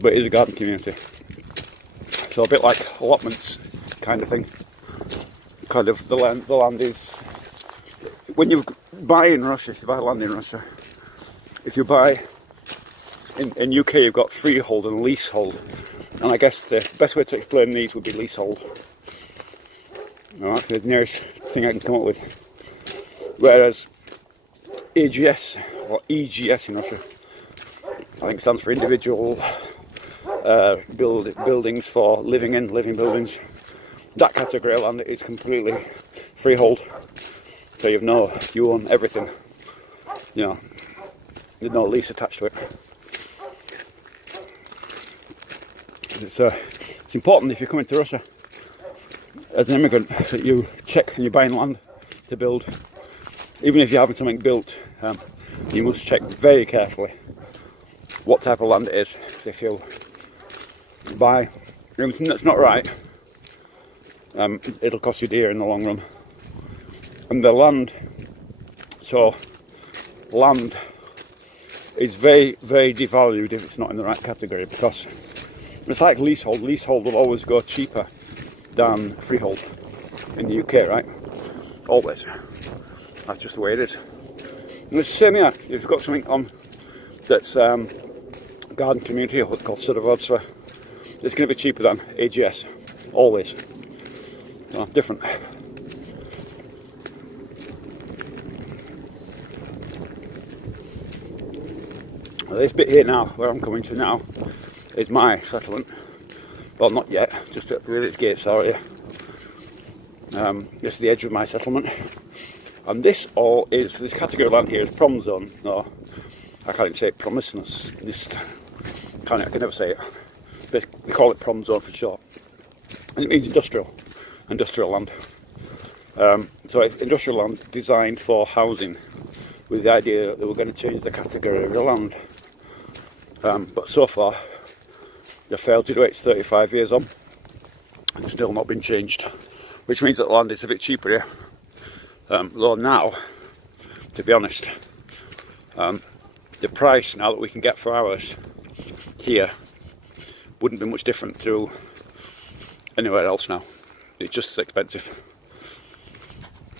But it is a garden community, so a bit like allotments kind of thing. Kind of the land is, when you buy in Russia, if you buy land in Russia, if you buy in UK, you've got freehold and leasehold, and I guess the best way to explain these would be leasehold. Alright, the nearest thing I can come up with. Whereas AGS or EGS in Russia, I think stands for individual buildings for living buildings. That category of land is completely freehold, so you own everything. You know, there's no lease attached to it. It's important if you're coming to Russia as an immigrant that you check and you're buying land to build. Even if you're having something built, you must check very carefully what type of land it is. If you buy anything that's not right, it'll cost you dear in the long run. And the land is very, very devalued if it's not in the right category, because it's like leasehold. Leasehold will always go cheaper than freehold in the UK, right? Always. That's just the way it is. And it's the same here. If you've got something on that's garden community or what's called sewage, it's going to be cheaper than AGS. Always. So, different. This bit here now, where I'm coming to now, is my settlement. Well, not yet, just where its gates are here. This is the edge of my settlement. And this category of land here is prom zone. No, I can't even say it, promiscuous. I can never say it. They call it prom zone for short. And it means industrial land. So it's industrial land designed for housing, with the idea that we're going to change the category of the land. But so far, they failed to do it. It's 35 years on, and it's still not been changed, which means that the land is a bit cheaper here. Though now, to be honest, the price now that we can get for ours here wouldn't be much different to anywhere else now. It's just as expensive.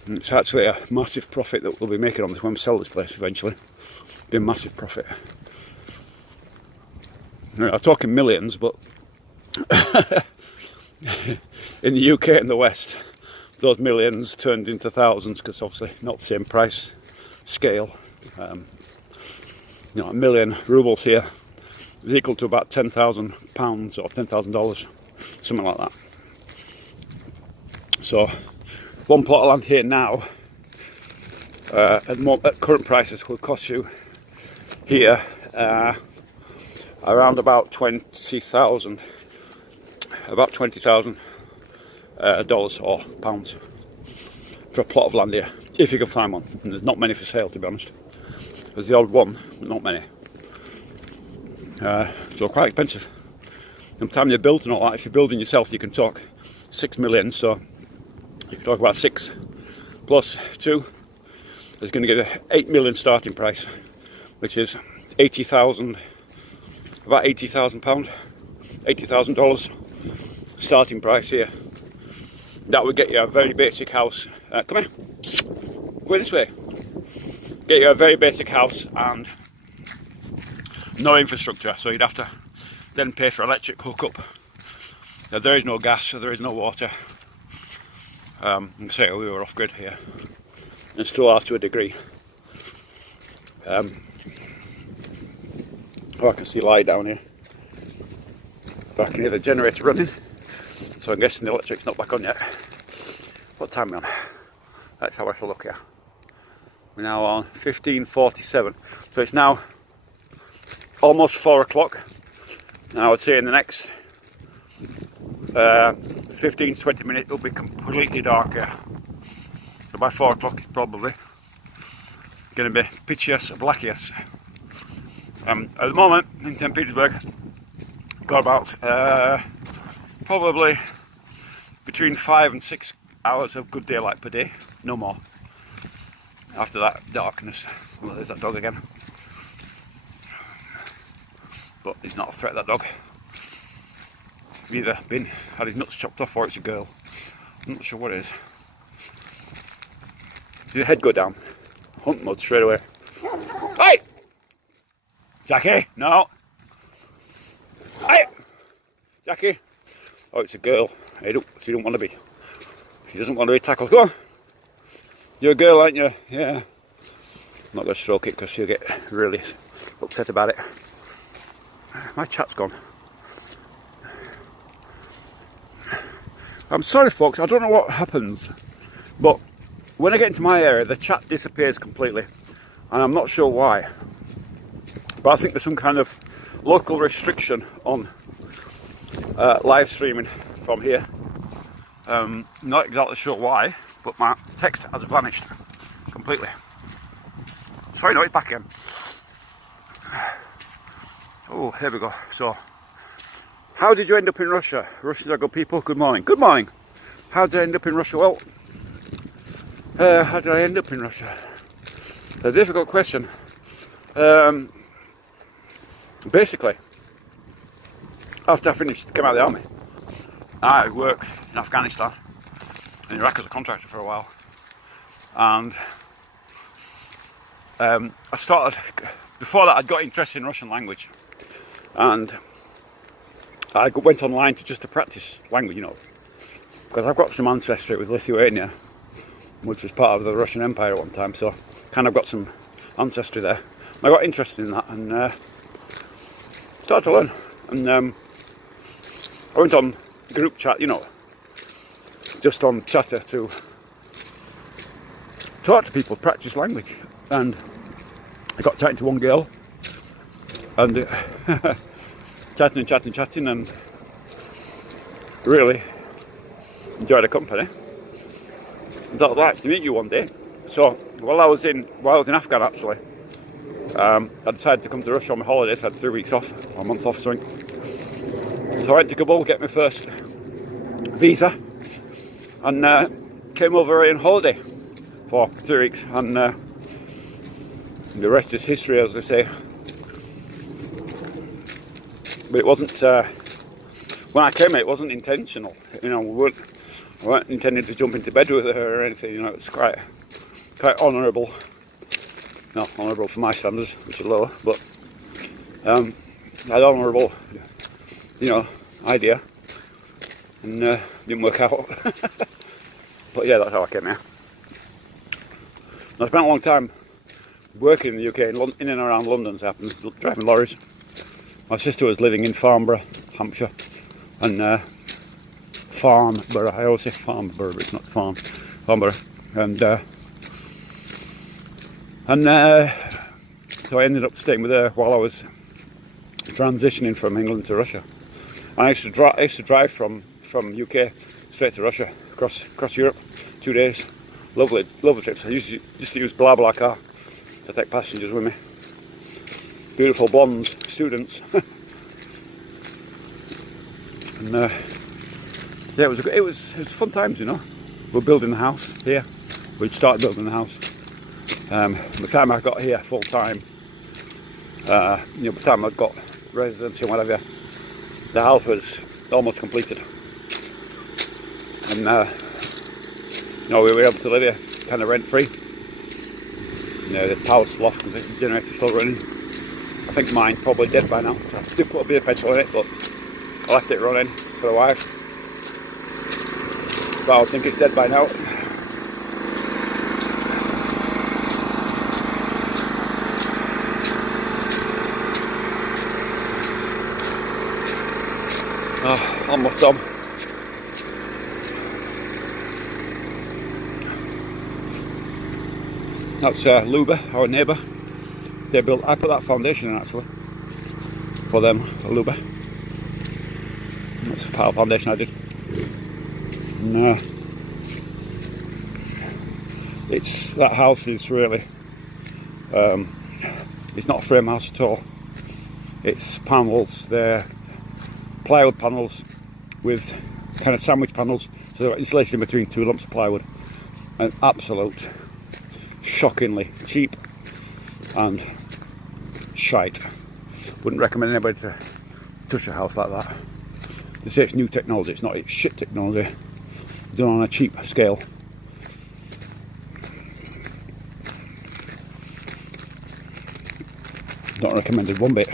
And it's actually a massive profit that we'll be making on this when we sell this place eventually. It'll be a massive profit. I'm talking millions, but in the UK and the West, those millions turned into thousands, because obviously not the same price scale. A million rubles here is equal to about £10,000 or $10,000, something like that. So one plot of land here now, at current prices, will cost you here around about $20,000 dollars or pounds for a plot of land here, if you can find one. And there's not many for sale, to be honest. There's the odd one, but not many. So quite expensive. And by the time you're built and all that, if you're building yourself, you can talk 6 million. So you can talk about 6 plus 2 is going to get an 8 million starting price, which is about £80,000, $80,000 starting price here. That would get you a very basic house. Come here, go this way. Get you a very basic house and no infrastructure. So you'd have to then pay for electric hookup. There is no gas, so there is no water. And so we were off grid here, and still are to a degree. Oh, I can see light down here. But I can hear the generator running, so I'm guessing the electric's not back on yet. What time are we on? Let's have a look here. We're now on 15:47, so it's now almost 4 o'clock. Now I would say in the next 15 to 20 minutes it'll be completely dark here. So by 4 o'clock it's probably going to be pitchiest, blackiest. At the moment in St. Petersburg, got about probably between 5 and 6 hours of good daylight per day, no more. After that, darkness. Well, there's that dog again. But he's not a threat, that dog. He's either had his nuts chopped off or it's a girl. I'm not sure what it is. Did your head go down? Hunt mode straight away. Hey! Jackie! No! Hey! Jackie! Oh, it's a girl. She don't want to be. She doesn't want to be tackled. Go on! You're a girl, aren't you? Yeah. I'm not going to stroke it because she'll get really upset about it. My chat's gone. I'm sorry folks, I don't know what happens, but when I get into my area the chat disappears completely, and I'm not sure why. But I think there's some kind of local restriction on live streaming from here. Not exactly sure why, but my text has vanished completely. Sorry, no, it's back again. Oh, here we go. So, how did you end up in Russia? Russians are good people. Good morning. Good morning. How did I end up in Russia? Well, how did I end up in Russia? A difficult question. Basically, after I came out of the army, I worked in Afghanistan and Iraq as a contractor for a while, and I started, before that I'd got interested in Russian language, and I went online just to practice language, you know, because I've got some ancestry with Lithuania, which was part of the Russian Empire at one time, so kind of got some ancestry there. I got interested in that and started to learn, and I went on group chat, you know, just on chatter to talk to people, practice language, and I got chatting to one girl, and chatting, and really enjoyed the company. And I'd like to meet you one day. So while I was in Afghan, actually, I decided to come to Russia on my holidays. I had 3 weeks off, or a month off, something. So I went to Kabul, get my first visa, and came over on holiday for 3 weeks, and the rest is history, as they say. But it wasn't, when I came here, it wasn't intentional, you know. I weren't intending to jump into bed with her or anything, you know. It's quite honourable. Not honourable for my standards, which are lower, but an honourable, you know, idea, and didn't work out. But yeah, that's how I came here. And I spent a long time working in the UK, in and around London, so I happened, driving lorries. My sister was living in Farnborough, Hampshire, and Farnborough. I always say Farnborough, but it's not Farnborough, and so I ended up staying with her while I was transitioning from England to Russia. And I used to drive from UK straight to Russia, across Europe, 2 days. Lovely trips. I used to use BlaBlaCar to take passengers with me. Beautiful blondes, students. And yeah, it was fun times, you know. We're building the house here. We'd started building the house. By the time I got here full time, you know, by the time I'd got residency and whatever, the house was almost completed. And you know, we were able to live here kind of rent free. You know, the power's still off because the generator's still running. I think mine probably dead by now. So I did put a bit of petrol in it, but I left it running for a while. But I think it's dead by now. Oh, almost done. That's Luba, our neighbour. They built. I put that foundation in actually for them, Luba. That's part of the foundation I did. And, it's that house is really. It's not a frame house at all. It's panels. They're plywood panels with kind of sandwich panels, so they're insulated in between two lumps of plywood. An absolute shockingly cheap and shite. Wouldn't recommend anybody to touch a house like that. They say it's new technology, it's not, it's shit technology done on a cheap scale. Not recommended one bit.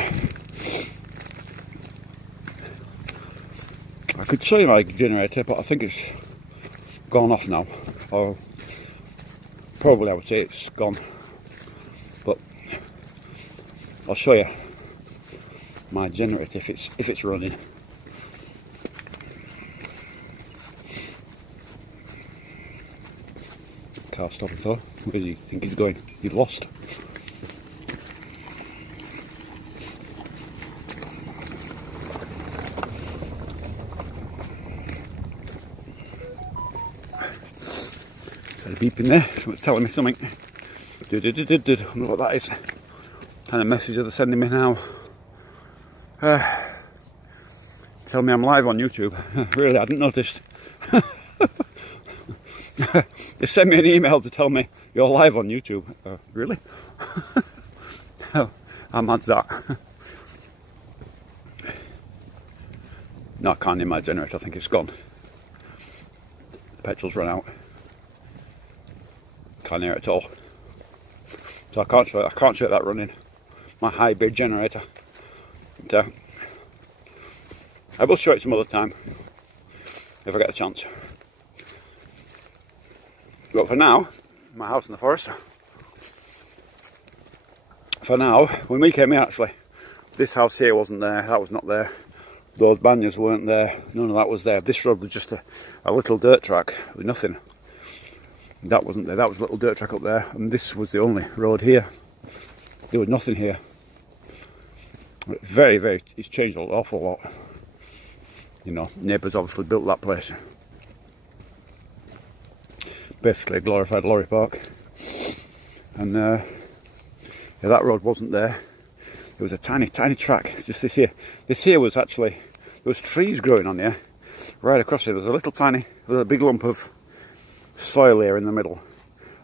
I could show you my generator, but I think it's gone off now. Or probably I would say it's gone. But I'll show you my generator if it's running. Car stopping for. Where do you think he's going? He's lost. Got a beep in there, someone's telling me something. I don't know what that is. What kind of message are they sending me now? Tell me I'm live on YouTube. Really, I hadn't noticed. They sent me an email to tell me you're live on YouTube. Really? How mad's that? No, I can't hear my generator. I think it's gone. The petrol's run out. Can't hear it at all. So I can't show it that running. My high bid generator. But, I will show it some other time if I get a chance. But for now, my house in the forest. For now, when we came in actually, this house here wasn't there, that was not there. Those banyas weren't there, none of that was there. This road was just a little dirt track with nothing. That wasn't there, that was a little dirt track up there, and this was the only road here. There was nothing here. Very, it's changed an awful lot. You know, neighbours obviously built that place. Basically a glorified lorry park. And yeah, that road wasn't there. There was a tiny track, just this here. This here was actually, there was trees growing on here. Right across here, there was a big lump of soil here in the middle.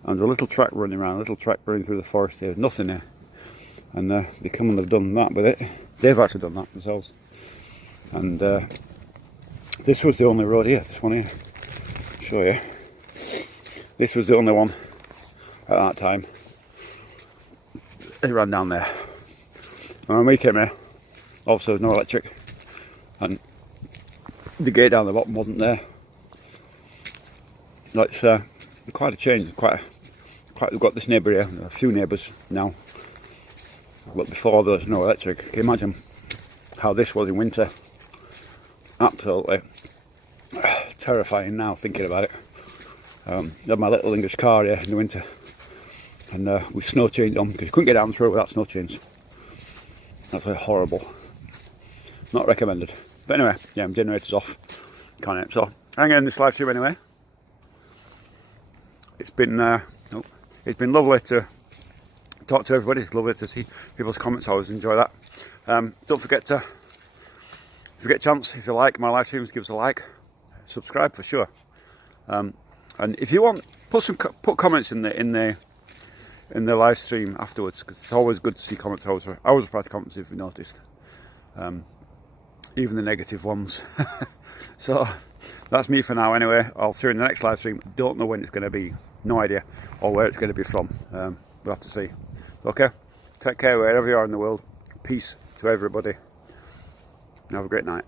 And a little track running around, a little track running through the forest here, nothing here. And they come and they've done that with it. They've actually done that themselves. And this was the only road here, this one here. I'll show you. This was the only one at that time. It ran down there. And when we came here, obviously there was no electric. And the gate down the bottom wasn't there. That's quite a change. We've got this neighbour here, a few neighbours now. But before there was no electric. Can you imagine how this was in winter? Absolutely terrifying now thinking about it. I had my little English car here in the winter, and with snow chains on, because you couldn't get down the road without snow chains. That's horrible. Not recommended. But anyway, yeah, my generator's off. Can't it? So I'm going to end this live stream anyway. It's been lovely to talk to everybody. It's lovely to see people's comments. I always enjoy that. Don't forget to, if you get a chance, if you like my live streams, give us a like, subscribe for sure. And if you want, put comments in the live stream afterwards, because it's always good to see comments. I always reply to comments if you noticed, even the negative ones. So that's me for now. Anyway, I'll see you in the next live stream. Don't know when it's going to be, no idea, or where it's going to be from. We'll have to see. Okay, take care wherever you are in the world. Peace to everybody. Have a great night.